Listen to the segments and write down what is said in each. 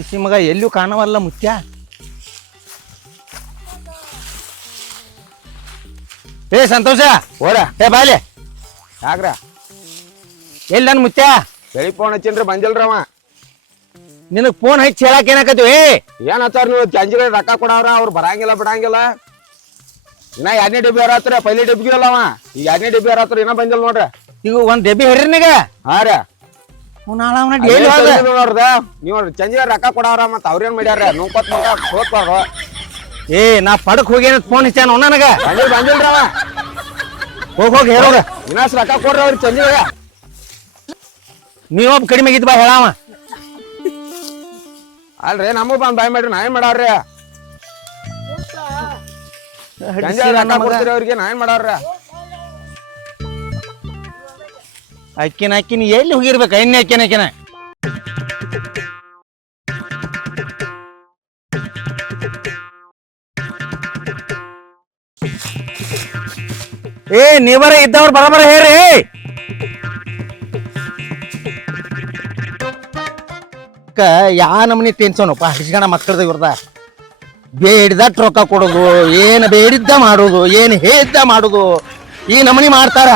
ಹಡಿಸಿ ಮಗ ಎಲ್ಲೂ ಕಾಣವಲ್ಲ ಮುತ್ಯ. ಏ ಸಂತೋಷ ಹೋರ ಏ ಬಾಲೆ ಯಾಕ್ರ ಎಲ್ಲಿ ನನ್ ಮುತ್ಯ? ಬೆಳಿಗ್ಗೆ ಫೋನ್ ಹಚ್ಚಿನ್ರಿ ಬಂದಿಲ್ರಿ ಅವ. ನಿನಗ್ ಫೋನ್ ಹಚ್ಚಿ ಹೇಳಕ್ ಏನಾಕತ್ತೀವಿ? ಏನ್ ಹಚ್ಚಾರ ನೀವು ಚಂಜಿಗೆ ರೊಕ್ಕ ಕೊಡವ್ರ ಅವ್ರು ಬರಂಗಿಲ್ಲ ಬಿಡಂಗಿಲ್ಲ. ಇನ್ನ 2ನೇ ಡಬ್ಬಿ ಯಾರತ್ರ ಪೈಲಿ ಡಬ್ಬಿಗೆ ಅಲ್ಲ ಅವ. ಈಗ 2ನೇ ಡಬ್ಬಿ ಯಾರತ್ರ ಇನ್ನ ಬಂದಿಲ್ಲ ನೋಡ್ರಿ. ಈಗ ಒಂದ್ ಡೆಬ್ಬಿ ಹೇಳ್ರಿನಿಗ ಹಾ ರೀ ನೋಡ್ದ. ನೀವ್ ಚಂಜಿಗೆ ರೊಕ್ಕ ಕೊಡವ್ರ ಮತ್ತ ಅವ್ರೇನ್ ಮಾಡ್ಯಾರ ನೋಡ್ಕೊತ್ ಮಗ ಹೋಗ್ಬಾರ್ದು. ಏ ನಾ ಪಡಕ್ ಹೋಗಿ ಫೋನ್ ಹಚ್ಚಾನ ನನಗ. ಬಂದಿಲ್ರಿ ಅವ. ಹೋಗಿ ಹೇಳೋಗ ಇನ್ನಾಸ್ ರೊಕ್ಕ ಕೊಡ್ರಿ ಅವ್ರಿಗೆ ಚಂಜಿಗೆ. ನೀವೊಬ್ಬ ಕಡಿಮೆ ಆಗಿದ್ ಬಾ ಹೇಳವ. ಅಲ್ರಿ ನಮಗ್ ಬಂದ್ ಬಾಯ್ ಮಾಡ್ರಿ ನಾ ಏನ್ ಮಾಡಾರ್ರಿ? ರೊಕ್ಕ ಕೊಡ್ತೀರಿ ಅವ್ರಿಗೆ ನಾ ಏನ್ ಮಾಡಾರ್ರಿ? ಅಕ್ಕಿನ ಎಲ್ಲಿ ಹೋಗಿರ್ಬೇಕ ಎಣ್ಣೆ ಅಕ್ಕಿನ ಏ ನೀವರ ಇದ್ದವ್ರು ಬರಬರ ಹೇಳ್ರಿ. ಯಾ ನಮನಿ ಟೆನ್ಷನಪ್ಪ ಹಸಿಗಣ ಮಕ್ಕಳದ ಇವ್ರದ. ಬೇಡಿದಟ್ ರೊಕ್ಕ ಕೊಡೋದು, ಏನು ಬೇಡಿದ್ದ ಮಾಡೋದು, ಏನು ಹೇಳಿದ್ದ ಮಾಡೋದು, ಈ ನಮನಿ ಮಾಡ್ತಾರ.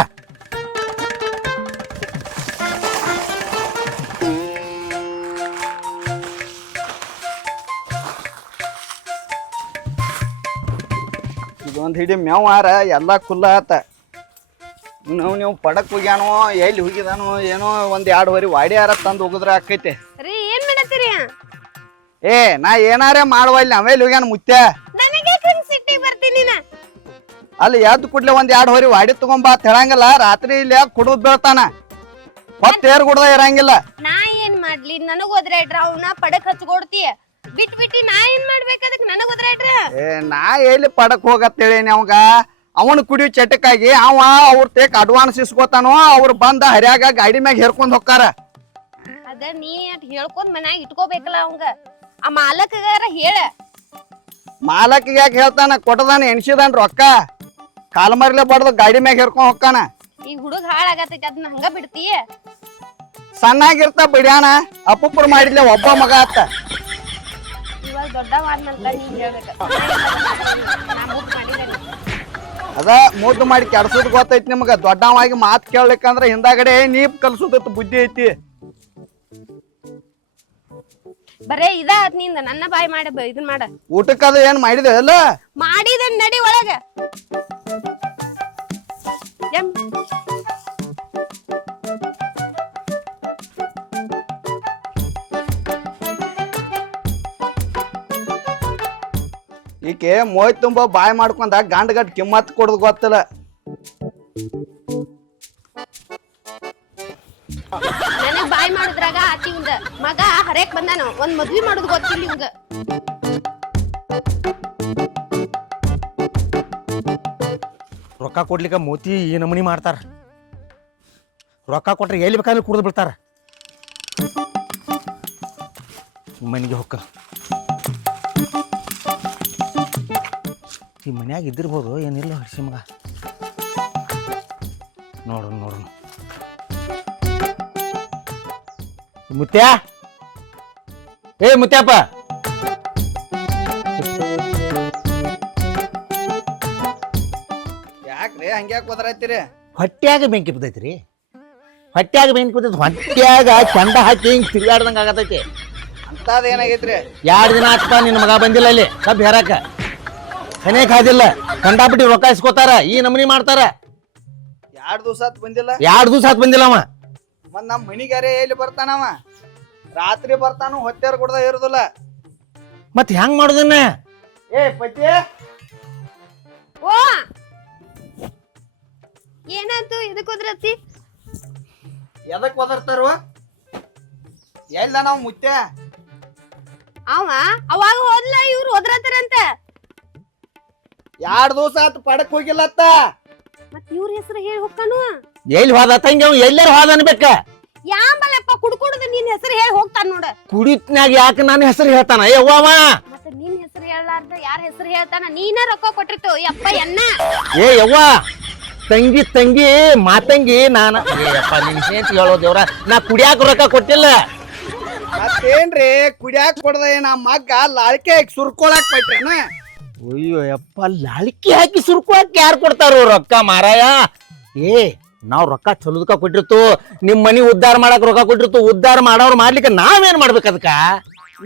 ಇದೊಂದು ಹಿಡಿ ಮೇವಾರ ಎಲ್ಲ ಕುಲ್ಲ ಆತ. ನೀವು ಪಡಕ್ ಹೋಗ್ಯಾನೋ ಎಲ್ಲಿ ಹೋಗಿದಾನೋ ಏನೋ ಒಂದ್ 2 ವರಿ ವಾಡ್ಯಾರ ತಂದು ಹೋಗಿದ್ರ ಆಕೈತೆ. ಏನ್ ಮಾಡತ್ತೀರಿ? ಏ ನಾ ಏನಾರೇ ಮಾಡುವ ಇಲ್ಲಿ ಅವೇಲಿ ಹೋಗ್ಯಾನ ಮುತ್ಯ. ಸಿಟ್ಟಿಗೆ ಬರ್ತೀನಿ ಅಲ್ಲಿ ಎದ್ದು ಕೂಡ್ಲೆ ಒಂದ್ 2 ವರಿ ವಾಡಿ ತಗೊಂಬಾ ಅಂತ ಹೇಳಂಗಿಲ್ಲ. ರಾತ್ರಿ ಇಲ್ಲಿ ಕುಡಿದ್ ಬೀಳ್ತಾನ, ಹೊತ್ತೇರ್ ಕುಡ್ದ ಇರಂಗಿಲ್ಲ. ನಾ ಏನ್ ಮಾಡ್ಲಿ? ನನಗ್ ಹೋದ್ರೇಟ್ರ ಅವ್ನ ಪಡಕ್ ಹಚ್ಕೊಡ್ತೀಯ ಬಿಟ್ಟಿ ನಾ ಏನ್ ಮಾಡ್ಬೇಕು? ಅದಕ್ಕೆ ನನಗ್ ಹೋದ್ರೇಟ್ರ. ಏ ನಾ ಎಲ್ಲಿ ಪಡಕ್ ಹೋಗತ್ತೇಳೇನಿ ಅವಂಗ. ಅವನು ಕುಡಿಯೋ ಚಟಕ್ಕಾಗಿ ಅವ ಅವ್ರ ತೇಕ್ ಅಡ್ವಾನ್ಸ್ ಇಸ್ಕೋತಾನೋ, ಅವ್ರು ಬಂದ ಹರ್ಯಾಗ ಗಾಡಿ ಮ್ಯಾಗ ಹೇರ್ಕೊಂಡ್ ಹೋಗ್ತಾರ. ಅದ ನೀ ಅಟ್ ಹೇಳ್ಕೊಂಡ್ ಮನ್ಯಾಗ ಇಟ್ಕೋಬೇಕಲ್ಲ ಅವಂಗ. ಆ ಮಾಲಕಗಾರ ಹೇಳ. ಮಾಲಕಿಗೆ ಯಾಕೆ ಹೇಳ್ತಾನ? ಕೊಟ್ಟದಾನ ಎಣ್ಸಿದಾನ ರೊಕ್ಕ. ಕಾಲ್ಮರ್ಲೆ ಬಡ್ದು ಗಾಡಿ ಮ್ಯಾಗ ಹೇರ್ಕೊಂಡ್ ಹೋಗ್ತಾನ. ಈ ಹುಡುಗ ಹಾಳಾಗತೈತಿ, ಅದನ್ನ ಹಂಗ ಬಿಡ್ತೀಯ? ಸಣ್ಣಾಗಿರ್ತ ಬಿಡ್ಯಾಣ, ಅಪ್ಪುಪ್ಪರು ಮಾಡಿದ್ಲೆ ಒಬ್ಬ ಮಗ ಆತ. ಇವಾಗ ದೊಡ್ಡವಾದ್ನಂತ ನೀ ಹೇಳ್ಬೇಕ. ನಾ ಮುದ್ದು ಮಾಡಿದ್ದೇನೆ. ಅದ ಮುದ್ದು ಮಾಡಿ ಕೆಡ್ಸೋದ್ ಗೊತ್ತೈತಿ ನಿಮ್ಗ. ದೊಡ್ಡವಾಗಿ ಮಾತು ಕೇಳಲಿಕ್ಕಂದ್ರ ಹಿಂದಾಗಡೆ ನೀಪ್ ಕಲ್ಸೋದತ್ ಬುದ್ಧಿ ಐತಿ. ಬರೇ ಇದಾತ್ ನಿಂದ. ನನ್ನ ಬಾಯಿ ಮಾಡ ಇದನ್ ಮಾಡ. ಊಟಕ್ಕದ ಏನ್ ಮಾಡಿದೆ ಅಲ್ಲ? ಮಾಡಿದ ನಡಿ ಒಳಗ. ಈಕೆ ಮೋಯ್ ತುಂಬ ಬಾಯ್ ಮಾಡ್ಕೊಂಡ ಗಂಡ ಕಿಮ್ಮತ್ ಕೊಡೋದು ಗೊತ್ತಿಲ್ಲ. ನನಗ್ ಬಾಯ್ ಮಾಡುದ್ರಾಗ ಆತಿ ಇವಂದ ಮಗ ಹರೇಕ್ ಬಂದಾನ. ಒಂದ್ ಮದ್ವಿ ಮಾಡುದ್ ಗೊತ್ತಿಲ್ಲ ಇವಂಗ. ರೊಕ್ಕ ಕೊಡ್ಲಿಕ್ಕ ಮೋತಿ ಈ ನಮೂನಿ ಮಾಡ್ತಾರ. ರೊಕ್ಕ ಕೊಟ್ರೆ ಎಲ್ಲಿ ಬೇಕಾದ್ರೆ ಕುಡಿದು ಬಿಡ್ತಾರ. ಮನೆಗೆ ಹೊಕ್ಕ ಈ ಮನ್ಯಾಗ ಇದ್ದಿರ್ಬೋದು, ಏನಿಲ್ಲ ಹಡ್ಸಿ ಮಗ. ನೋಡೋಣ ಮುತ್ಯ. ಏ ಮುತ್ಯಪ್ಪ, ಯಾಕ್ರಿ ಹಂಗ್ಯಾಕ್ ಹೋದ್ರೈತಿರಿ? ಹೊಟ್ಯಾಗ ಬೆಂಕಿ ಬಿದ್ದೈತ್ರಿ. ಹೊಟ್ಯಾಗ ಬೆಂಕಿ ಬಿದ್ದೈತಿ. ಹೊಟ್ಯಾಗ ಚಂಡ ಹಾಕಿ ಹಿಂಗ್ ತಿರ್ಗಾಡ್ದಂಗ ಆಗತೈತಿ. ಅಂತದ್ ಏನಾಗೈತ್ರಿ? 2 ದಿನ ಆತ್ಪ ನಿನ್ನ ಮಗ ಬಂದಿಲ್ಲ ಅಲ್ಲಿ ಕಬ್ಬ್ ಹೇರಾಕ. ಕನೇ ಕಾದಿಲ್ಲ, ಕಂಡಾಬಿಟ್ಟು ರೊಕ್ಕ ಇಸ್ಕೋತಾರ, ಈ ನಮೂನಿ ಮಾಡ್ತಾರ. 2 ದಿವಸ ಬಂದಿಲ್ಲ. 2 ದಿವಸ ಬಂದಿಲ್ಲ ಅವ. ಮತ್ ನಮ್ಮ ಮನಿಗಾರೆ ಎಲ್ಲಿ ಬರ್ತಾನವ? ರಾತ್ರಿ ಬರ್ತಾನು, ಹೊತ್ತೇರ್ ಕೊಡ್ದ ಇರುದಿಲ್ಲ. ಮತ್ ಹೆಂಗ್ ಮಾಡುದನ್ನ? ಏ ಪತಿ, ಓ ಏನಾಯ್ತು? ಎದಕ್ ಹೋದ್ರತ್ತಿ? ಎದಕ್ ಒದರ್ತಾರ? ಎಲ್ಲ ನಾವು ಮುತ್ಯ ಅವಾಗ ಹೋದ್ಲ, ಇವ್ರು ಹೋದ್ರತಾರಂತ. 2 ದಿವಸ ಆತು ಪಡಕ್ ಹೋಗಿಲ್ಲತ್ತ. ಮತ್ ಇವ್ರ ಹೆಸರು ಹೇಳಿ ಹೋಗ್ತಾನು. ಎಲ್ಲಿ ಹೋದ ತಂಗಿ? ಅವ್ ಎಲ್ಲಾರು ಹೋದ ಅನ್ಬೇಕ. ಯಾಂಬಲಪ್ಪ ಕುಡ್ಕುಡ್ದ ನಿನ್ ಹೆಸರು ಹೇಳಿ ಹೋಗ್ತಾನ ನೋಡ. ಕುಡಿತ್ನಾಗ ಯಾಕೆ ನನ್ನ ಹೆಸರು ಹೇಳ್ತಾನ? ಯವ್ವ ಮತ್ತೆ ನಿನ್ ಹೆಸರು ಹೇಳಲಾರ್ದ ಯಾರ ಹೆಸರು ಹೇಳ್ತಾನ? ನೀನ ರೊಕ್ಕ ಕೊಟ್ಟಿತ್ತು ಯಪ್ಪ ಎನ್ನ. ಏ ಯವ್ವ, ತಂಗಿ ಮಾತಂಗಿ ನಾನ. ಏ ಅಪ್ಪ ನಿನ್ ಸೇಂತ ಹೇಳೋ ದೇವ್ರ, ನಾ ಕುಡಿಯಾಕ ರೊಕ್ಕ ಕೊಟ್ಟಿಲ್ಲ. ಮತ್ತೇನ್ರಿ ಕುಡಿಯಾಕ ಕೊಡದ ನಮ್ಮ ಮಗ್ಗ ಲಾಳಿಕೆ ಸುರ್ಕೊಳಕ್ ಬಿಟ್ರೇನ ಅಯ್ಯೋ ಯಪ್ಪ ಲಾಳಿಕೆ ಹಾಕಿ ಸುರ್ಕೊಳಕ್ ಯಾರು ಕೊಡ್ತಾರೋ ರೊಕ್ಕ ಮಾರಾಯ ಏ ನಾವ್ ರೊಕ್ಕ ಚಲೋದಕ್ಕ ಕೊಟ್ಟಿರ್ತು ನಿಮ್ ಮನಿ ಉದ್ಧಾರ ಮಾಡಕ್ ರೊಕ್ಕ ಕೊಟ್ಟಿರ್ತು ಉದ್ಧಾರ ಮಾಡೋರು ಮಾಡ್ಲಿಕ್ಕೆ ನಾವೇನ್ ಮಾಡ್ಬೇಕು ಅದಕ್ಕ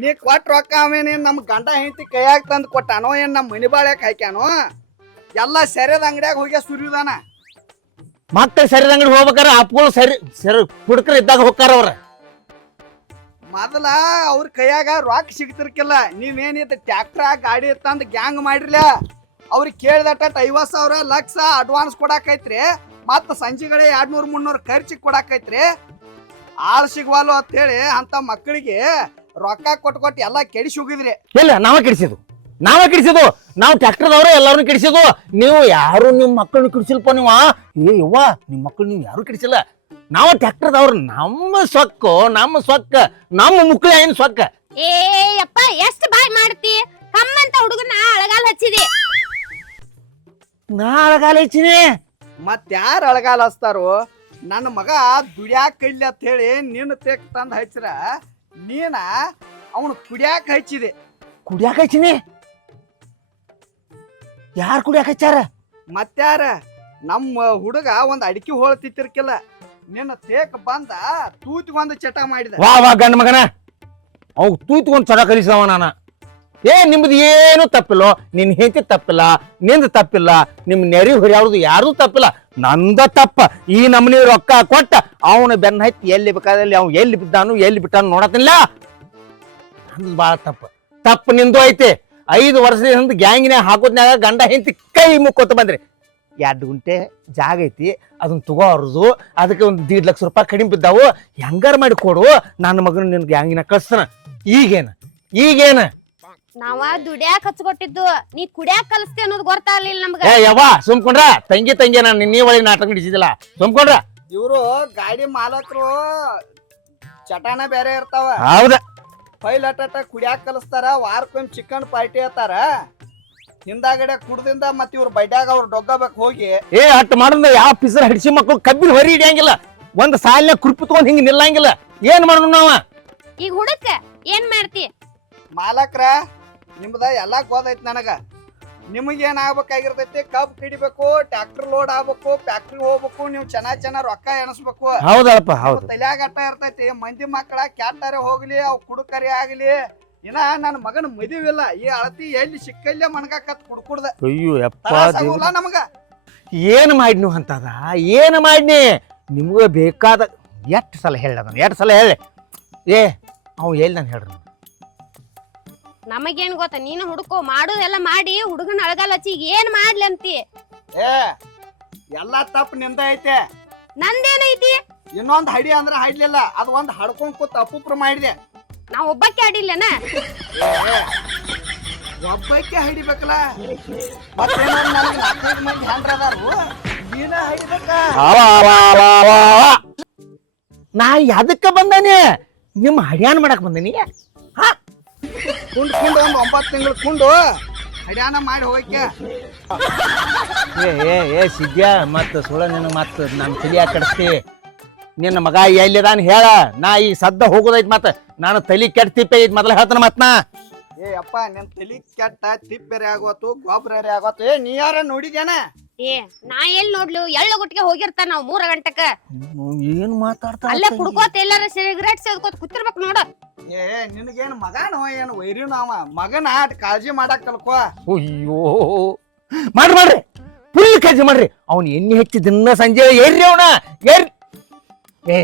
ನೀ ಕೊಟ್ಟ ರೊಕ್ಕ ಅವೇನೇನ್ ನಮ್ ಗಂಡ ಹೆಂಡತಿ ಕೈಯಾಗ ತಂದು ಕೊಟ್ಟಾನೋ ಏನ್ ನಮ್ ಮನಿ ಬಾಳ್ಯಾಕ ಹಾಕ್ಯಾನೋ ಎಲ್ಲಾ ಸೆರೆದ ಅಂಗಡ್ಯಾಗ ಹೋಗ್ಯ ಸುರಿದಾನ ಮತ್ತೆ ಸರಿದ ಅಂಗಡಿ ಹೋಗ್ಬೇಕಾರ ಅಪ್ಪಗಳು ಸರಿ ಹುಡುಕರು ಇದ್ದಾಗ ಹೋಗ್ತಾರ ಅವ್ರ ಮೊದಲ ಅವ್ರ ಕೈಯಾಗ ರೊಕ್ಕ ಸಿಗ್ತಿರ್ಕಿಲ್ಲ ನೀವೇನಿತ್ತು ಟ್ಯಾಕ್ಟ್ರ ಗಾಡಿ ತಂದು ಗ್ಯಾಂಗ್ ಮಾಡಿರ್ಲ ಅವ್ರಿಗೆ ಕೇಳಿದಟ್ಟ 50,000 ಲಕ್ಷ ಅಡ್ವಾನ್ಸ್ ಕೊಡಾಕೈತ್ರಿ ಮತ್ತ ಸಂಜೆಗಳೇ 200-300 ಖರ್ಚಿಗೆ ಕೊಡಾಕೈತ್ರಿ ಆಳ್ ಸಿಗ್ವಾಲು ಅಂತ ಹೇಳಿ ಅಂತ ಮಕ್ಕಳಿಗೆ ರೊಕ್ಕ ಕೊಟ್ಟು ಎಲ್ಲ ಕೆಡಿಸಿ ಹೋಗಿದ್ರಿ ಇಲ್ಲ ನಾವೇ ಕೆಡಿಸಿದ್ವು ನಾವು ಟ್ರ್ಯಾಕ್ಟರ್ದವ್ರೆ ಎಲ್ಲಾರನ್ನು ಕೆಡಿಸಿದ್ವು ನೀವು ಯಾರು ನಿಮ್ ಮಕ್ಕಳನ್ನ ಕೆಡಿಸಿಲ್ಪ ನೀವು ಏ ಯವ್ವ ನಿಮ್ ಮಕ್ಕಳು ನೀವು ಯಾರು ಕೆಡಿಸಿಲ್ಲ ನಾವು ಟ್ರ್ಯಾಕ್ಟರ್ದವ್ರು ನಮ್ಮ ಸೊಕ್ಕು ನಮ್ಮ ಮುಕ್ಳ ಏನ್ ಸೊಕ್ಕ ಏ ಯಪ್ಪ ಎಷ್ಟ್ ಬಾಯ್ ಮಾಡ್ತಿ ಕಮ್ಮಂತ ಹುಡುಗನ ಅಳಗಾಲ್ ಹಚ್ಚಿದಿ ನಾ ಅಳಗಾಲ ಹೆಚ್ಚಿನಿ ಮತ್ಯಾರ ಅಳಗಾಲ ಹಚ್ತಾರೋ ನನ್ನ ಮಗ ದುಡ್ಯಾಕ ಕೈಲಿ ಅಂತ ಹೇಳಿ ನೀನು ತೆಕ್ ತಂದು ಹಚ್ಚಿರ ನೀನ ಅವನು ಕುಡಿಯಾಕ ಹಚ್ಚಿದೆ ಕುಡಿಯಾಕ ಹಚ್ಚಿನಿ ಯಾರು ಕುಡಿಯಾಕ ಹಚ್ಚಾರ ಮತ್ಯಾರ ನಮ್ಮ ಹುಡುಗ ಒಂದ್ ಅಡಿಕೆ ಹೋಳ ತಿತ್ತಿರ್ಕಿಲ್ಲ ನಿನ್ನ ತೇಕ್ ಬಂದ ತೂತಿಗೊಂದು ಚಟ ಮಾಡಿದ ವಾ ಗಂಡ ಮಗನ ಅವ್ ತೂತ್ಕೊಂಡ್ ಚಟ ಕಲಿಸವ ನಾನ ಏ ನಿಮ್ದು ಏನು ತಪ್ಪಿಲ್ಲ ನಿನ್ ಹೆಂಡತಿ ತಪ್ಪಿಲ್ಲ ನಿಂದ ತಪ್ಪಿಲ್ಲ ನಿಮ್ ನೆರಿ ಹೊರ್ಯಾವ್ದು ಯಾರ್ದು ತಪ್ಪಿಲ್ಲ ನಂದ ತಪ್ಪ ಈ ನಮ್ನಿ ರೊಕ್ಕ ಕೊಟ್ಟ ಅವನ ಬೆನ್ನ ಹತ್ತಿ ಎಲ್ಲಿ ಬೇಕಾದಲ್ಲಿ ಅವ್ನು ಎಲ್ಲಿ ಬಿದ್ದಾನು ಎಲ್ಲಿ ಬಿಟ್ಟಾನು ನೋಡತ್ತಿಲ್ಲ ನಂದು ಬಾಳ ತಪ್ಪು ನಿಂದು ಐತಿ 5 ವರ್ಷದಿಂದ ಗ್ಯಾಂಗಿನ ಹಾಕೋದ್ನಾಗ ಗಂಡ ಹೆಂಡತಿ ಕೈ ಮುಕ್ಕೋತ ಬಂದ್ರಿ 2 ಗುಂಟೆ ಜಾಗ ಐತಿ ಅದನ್ನ ತಗೋರ್ದು ಅದಕ್ಕೆ ಒಂದು 1.5 ಲಕ್ಷ ರೂಪಾಯಿ ಕಡಿಮೆ ಬಿದ್ದಾವು ಹೆಂಗಾರ ಮಾಡಿ ಕೊಡು ನನ್ನ ಮಗನ ನಿನ್ ಗ್ಯಾಂಗಿನ ಕಳ್ಸನ ಈಗೇನ ನಾವ ದುಡ್ಯಾಕ ಹಚ್ಕೊಟ್ಟಿದ್ದು ನೀ ಕುಡ್ಯಾಕ ಕಲಿಸ್ತಿ ಅನ್ನೋದು ಗೊತ್ತಾಗ್ಲಿಲ್ಲ ನಮ್ಗ ಏ ಯವ್ವ ಸುಮ್ಕೊಂಡ್ರ ತಂಗಿ ನಾನು ನಿನ್ನೆ ಒಳಗೆ ನಾಟಕ ಹಿಡಿಸಿದಿಲ್ಲ ಸುಮ್ಕೊಂಡ್ರ ಇವ್ರು ಗಾಡಿ ಮಾಲಕರು ಚಟಾನ ಬೇರೆ ಇರ್ತಾವ ಹೌದ ಫೈಲ್ ಅಟ್ಟ ಕುಡಿಯಾಕ ಕಲಿಸ್ತಾರ ವಾರಕ್ಕೊಮ್ಮೆ ಚಿಕನ್ ಪಾರ್ಟಿ ಹೇಳ್ತಾರ ಹಿಂದಾಗಡೆ ಕುಡ್ದಿಂದ ಮತ್ ಇವ್ರ ಬಡ್ಯಾಗ ಅವ್ರು ಡೊಗ್ಗಬೇಕು ಹೋಗಿ ಏ ಅಟ್ ಮಾಡಿದ್ರೆ ಯಾವ ಪಿಸರ್ ಹಿಡಿಸಿ ಮಕ್ಕಳು ಕಬ್ಬಿನ ಹೊರಿ ಹಿಡಿಯಂಗಿಲ್ಲ ಒಂದ್ ಸಾಲಿನ ಕುರ್ಪಿ ತಗೊಂಡ್ ಹಿಂಗ ನಿಲ್ಲಂಗಿಲ್ಲ ಏನ್ ಮಾಡುದು ನಾವ ಈಗ ಹುಡುಕ ಏನ್ ಮಾಡ್ತಿ ಮಾಲಕ್ರ ನಿಮ್ದ ಎಲ್ಲಾ ಗೊತ್ತೈತಿ ನನಗ ನಿಮಗೇನ್ ಆಗ್ಬೇಕಾಗಿರ್ತೈತಿ ಕಬ್ ಕಡಿಬೇಕು ಟ್ರ್ಯಾಕ್ಟರ್ ಲೋಡ್ ಆಗ್ಬೇಕು ಫ್ಯಾಕ್ಟ್ರಿ ಹೋಗ್ಬೇಕು ನೀವು ಚೆನ್ನಾಗ್ ರೊಕ್ಕ ಎಣಸ್ಬೇಕು ಹೌದಪ್ಪ ಹೌದು ತಲ್ಯಾಗ ಅಟ್ಟ ಇರ್ತೈತಿ ಮಂದಿ ಮಕ್ಕಳ ಕ್ಯಾಟಾರೆ ಹೋಗ್ಲಿ ಅವ್ ಕುಡುಕರಿ ಆಗ್ಲಿ ಇನ್ನ ನನ್ನ ಮಗನ ಮದುವಿಲ್ಲ ಈ ಅಳತಿ ಎಲ್ಲಿ ಸಿಕ್ಕಲ್ಲೇ ಮಣಗಾಕತ್ ಕುಡ್ಕುಡ್ದ ಅಯ್ಯೋ ಯಪ್ಪ ನಮಗ ಏನ್ ಮಾಡಿದ್ನು ಅಂತದ ಏನ್ ಮಾಡಿನಿ ನಿಮ್ಗ ಬೇಕಾದ ಎಷ್ಟು ಸಲ ಹೇಳಿ ಏ ಅವ್ ಎಲ್ಲಿ ನಾನು ಹೇಳ್ರಿ ನಮಗೇನ್ ಗೊತ್ತ ನೀನು ಹುಡುಕೋ ಮಾಡೋದೆಲ್ಲ ಮಾಡಿ ಹುಡುಗನ ಅಳಗಾಲ್ ಹಚ್ಚಿ ಈಗ ಏನ್ ಮಾಡ್ಲಿ ಅಂತಿ ಏ ಎಲ್ಲಾ ತಪ್ಪು ನಿಂದ ಐತೆ ನಂದೇನೈತಿ ಇನ್ನೊಂದ್ ಹಡಿ ಅಂದ್ರ ಹಡ್ಲಿಲ್ಲ ಅದ್ ಒಂದ್ ಹಡ್ಕೊಂಡ್ ಕೂತ್ ಅಪ್ಪುಪ್ರ ಮಾಡಿದೆ ನಾ ಒಬ್ಬಕ್ಕೆ ಆಡಿಲ್ಲನ ಒಬ್ಬಕ್ಕೆ ಹಿಡಿಬೇಕಲ್ಲ ಮತ್ತೇನೋ ನನಗೆ 4-5 ಮಂದಿ ಹೆಂಡ್ರ ಅದಾರು ನೀನ ಹಿಡಿಬೇಕ ನಾ ಅದಕ್ಕ ಬಂದಾನೆ ನಿಮ್ಮ ಹಡ್ಯಾನ್ ಮಾಡಕ್ ಬಂದನಿ ಕುಂಡ್ ಒಂದ್ 9 ತಿಂಗಳು ಕುಂಡು ಹಡ್ಯಾನ ಮಾಡಿ ಹೋಗಕ್ಕೆ ಏ ಸಿದ್ಯಾ ಮತ್ತ ಸುಳ ನಿನ್ನ ಮತ್ತ ನಾನು ತಲಿ ಕಡಿಸ್ತಿ ನಿನ್ನ ಮಗ ಎಲ್ಲಿದಾನ ಹೇಳ ನಾ ಈಗ ಸದ್ದ ಹೋಗೋದೈತ್ ಮತ್ತ ನಾನು ತಲಿ ಕೆಟ್ಟ ತಿಪ್ಪೆ ಐತ್ ಮೊದಲ ಹೇಳ್ತಾನ ಮತ್ ನಾ ಏ ಅಪ್ಪ ನಿನ್ ತಲಿ ಕೆಟ್ಟ ತಿಪ್ಪೆರೆ ಆಗೋತು ಗೊಬ್ಬರ ಆಗೋತು ಏ ನೀ ಯಾರ ನೋಡಿದ್ಯಾನ ಏ ನಾ ಎಲ್ಲಿ ನೋಡ್ಲು ಎಳ್ಳು ಗುಟ್ಟಿಗೆ ಹೋಗಿರ್ತಾರ ನಾವ್ 3 ಗಂಟೆಕ ಏನ್ ಮಾತಾಡ್ತಾ ಅಲ್ಲೇ ಕುಡ್ಕೋತ ಎಲ್ಲಾರ ಸಿಗರೇಟ್ ಸೇದ್ಕೋತ ಕೂತಿರ್ಬೇಕು ನೋಡ ಏ ನಿನಗೇನು ಮಗನೋ ಏನು ವೈರಿ ನಾವ ಮಗನ ಆಟ ಕಾಳಜಿ ಮಾಡಕ್ ಕಲ್ಕೋ ಅಯ್ಯೋ ಮಾಡ್ರಿ ಫುಲ್ ಕಾಳಜಿ ಮಾಡ್ರಿ ಅವ್ನ ಎಣ್ಣೆ ಹೆಚ್ಚಿ ದಿನ ಸಂಜೆ ಏರ್ರಿ ಅವನ ಏ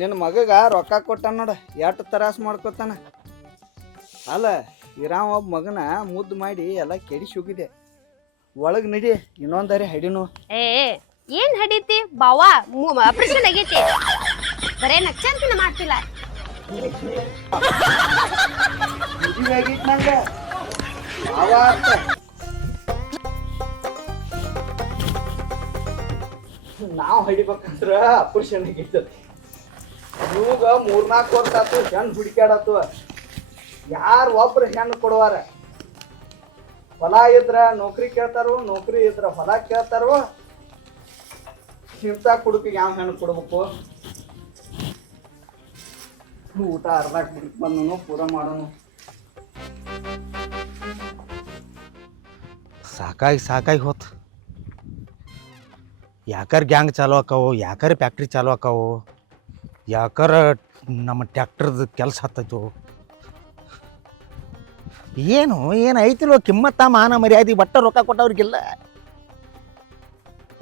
ನಿನ್ನ ಮಗಗ ರೊಕ್ಕ ಕೊಟ್ಟಾನ ನೋಡ ಎಷ್ಟು ತರಾಸ್ ಮಾಡ್ಕೊತಾನ ಅಲ್ಲ ಇರಾಮ ಒಬ್ಬ ಮಗನ ಮುದ್ದು ಮಾಡಿ ಎಲ್ಲ ಕೆಡಿಸಿ ಹೋಗಿದೆ ಒಳಗ್ ನಡಿ ಇನ್ನೊಂದರಿ ಹಡಿನು ಏ ಏನ್ ಹಡೀತಿ ಬಾವಾ ಆಪರೇಷನ್ ಆಗೈತಿ ಬರೇ ನಚ್ಚಂತಿನ ಮಾಡ್ತಿಲ್ಲ ಮದುವೆ ಆಗೈತಿ ನಂಗ ನಾವು ಹಡಿಬೇಕಂದ್ರ ಆಪರೇಷನ್ ಆಗೈತಿ ಇವಾಗ 3-4 ವರ್ಷ ಆತು ಹೆಣ್ ಹುಡುಕ್ಯಾಡತ್ತು ಯಾರು ಒಬ್ರು ಹೆಣ್ಣು ಕೊಡುವಾರ ಹೊಲ ಇದ್ರ ನೌಕರಿ ಕೇಳ್ತಾರೋ, ನೌಕರಿ ಇದ್ರ ಹೊಲ ಕೇಳ್ತಾರೋ. ಇಂಥ ಕುಡುಕಿಗೆ ಯಾವ ಹೆಣ್ಣು ಕೊಡ್ಬೇಕು? ಊಟ ಅರ್ಧಾಕ್ ಬಿಟ್ಟು ಬಂದನು ಪೂರ ಮಾಡೋನು. ಸಾಕಾಗಿ ಹೋತ್. ಯಾಕಾರ ಗ್ಯಾಂಗ್ ಚಾಲು ಆಕಾವು, ಯಾಕಾರ ಫ್ಯಾಕ್ಟ್ರಿ ಚಾಲು ಆಕಾವು, ಯಾಕಾರ ನಮ್ಮ ಟ್ಯಾಕ್ಟರ್ದು ಕೆಲಸ ಹತ್ತೈತು. ಏನು ಐತಿಲ್ವ ಕಿಮ್ಮತ್ತ ಮಾನ ಮರ್ಯಾದೆ? ಬಟ್ಟ ರೊಕ್ಕ ಕೊಟ್ಟವ್ರಿಗಿಲ್ಲ,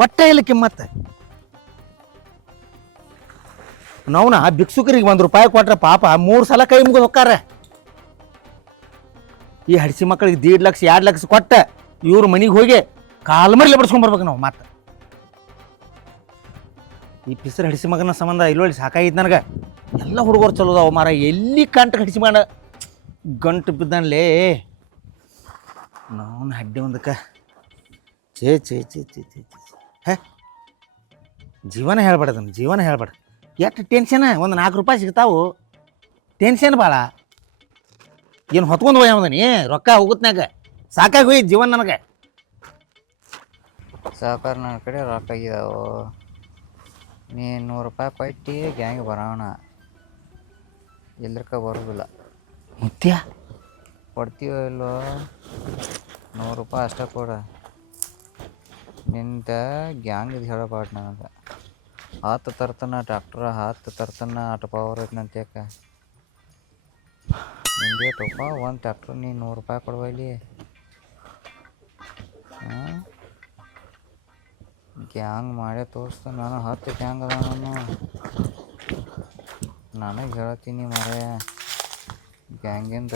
ಒಟ್ಟೆ ಇಲ್ಲ ಕಿಮ್ಮತ್ತ. ನಾವ್ನ ಭಿಕ್ಷುಕರಿಗೆ ₹1 ಕೊಟ್ರೆ ಪಾಪ 3 ಸಲ ಕೈ ಮುಗಿದು ಹೊಕ್ಕಾರ. ಈ ಹಡಿಸಿ ಮಕ್ಕಳಿಗೆ 1.5 ಲಕ್ಷ 2 ಲಕ್ಷ ಕೊಟ್ಟ ಇವ್ರ ಮನೆಗೆ ಹೋಗಿ ಕಾಲ್ ಮರ್ಲಿ ಬಡ್ಸ್ಕೊಂಡ್ಬರ್ಬೇಕು ನಾವು. ಮತ್ತೆ ಈ ಪಿಸರ್ ಹಡಿಸಿ ಮಗನ ಸಂಬಂಧ ಇಲ್ಲೊಳ್ಳಿ ಸಾಕಾಗಿತ್ತು ನನಗೆ. ಎಲ್ಲ ಹುಡುಗರು ಚಲೋದಾವ ಮಾರ, ಎಲ್ಲಿ ಕಂಟ ಹಡಿಸಿ ಮಾಡ ಗಂಟು ಬಿದ್ದಾನಲೇ ನಾವು ಹಡ್ಡಿ ಒಂದಕ್ಕೆ. ಚೇ ಚೇ ಚೇ ಚೇ ಚೇ ಹೇ, ಜೀವನ ಹೇಳ್ಬೇಡದನ್ನು, ಜೀವನ ಹೇಳ್ಬೇಡ. ಎಷ್ಟು ಟೆನ್ಷನ್, ಒಂದು ₹4 ಸಿಗ್ತಾವು, ಟೆನ್ಷನ್ ಭಾಳ. ಏನು ಹೊತ್ಕೊಂಡು ಹೋಗ್ಯಾವದನಿ ರೊಕ್ಕ ಹೋಗುತ್ನಾಗ, ಸಾಕಾಗಿ ಹೋಗಿ ಜೀವನ ನನಗೆ. ಸಾವುಕಾರ ನನ್ನ ಕಡೆ ರೊಕ್ಕ ಆಗಿದಾವು, ನೀ ₹100 ಕೊಟ್ಟು ಗ್ಯಾಂಗ್ ಬರೋಣ, ಇಲ್ರಕ್ಕ ಬರೋದಿಲ್ಲ. ಮುತ್ಯ ಕೊಡ್ತೀವೋ ಇಲ್ಲೋ, ₹100 ಅಷ್ಟೇ ಕೊಡ. ನಿಂದ ಗ್ಯಾಂಗದು ಹೇಳಬಾರ್ದು ನನಗೆ. 10 ತರ್ತಾನ ಟ್ಯಾಕ್ಟ್ರ, 10 ತರ್ತಾನ ಅಟ ಪವರ್ ಐತೆ ನಂತೇಕ. ನಿಂಗೆ ಟೊಪ್ಪ ಒಂದು ಟ್ಯಾಕ್ಟ್ರ್ ನೀ ₹100 ಕೊಡುವ ಇಲ್ಲಿ. ಗ್ಯಾಂಗ್ ಮಾಡೇ ತೋರಿಸ್ತಾನೆ ನಾನು. 10 ಗ್ಯಾಂಗ್ ಅದ ನನಗೆ ಹೇಳ್ತೀನಿ ಮರೆ ಗ್ಯಾಂಗಿಂದ.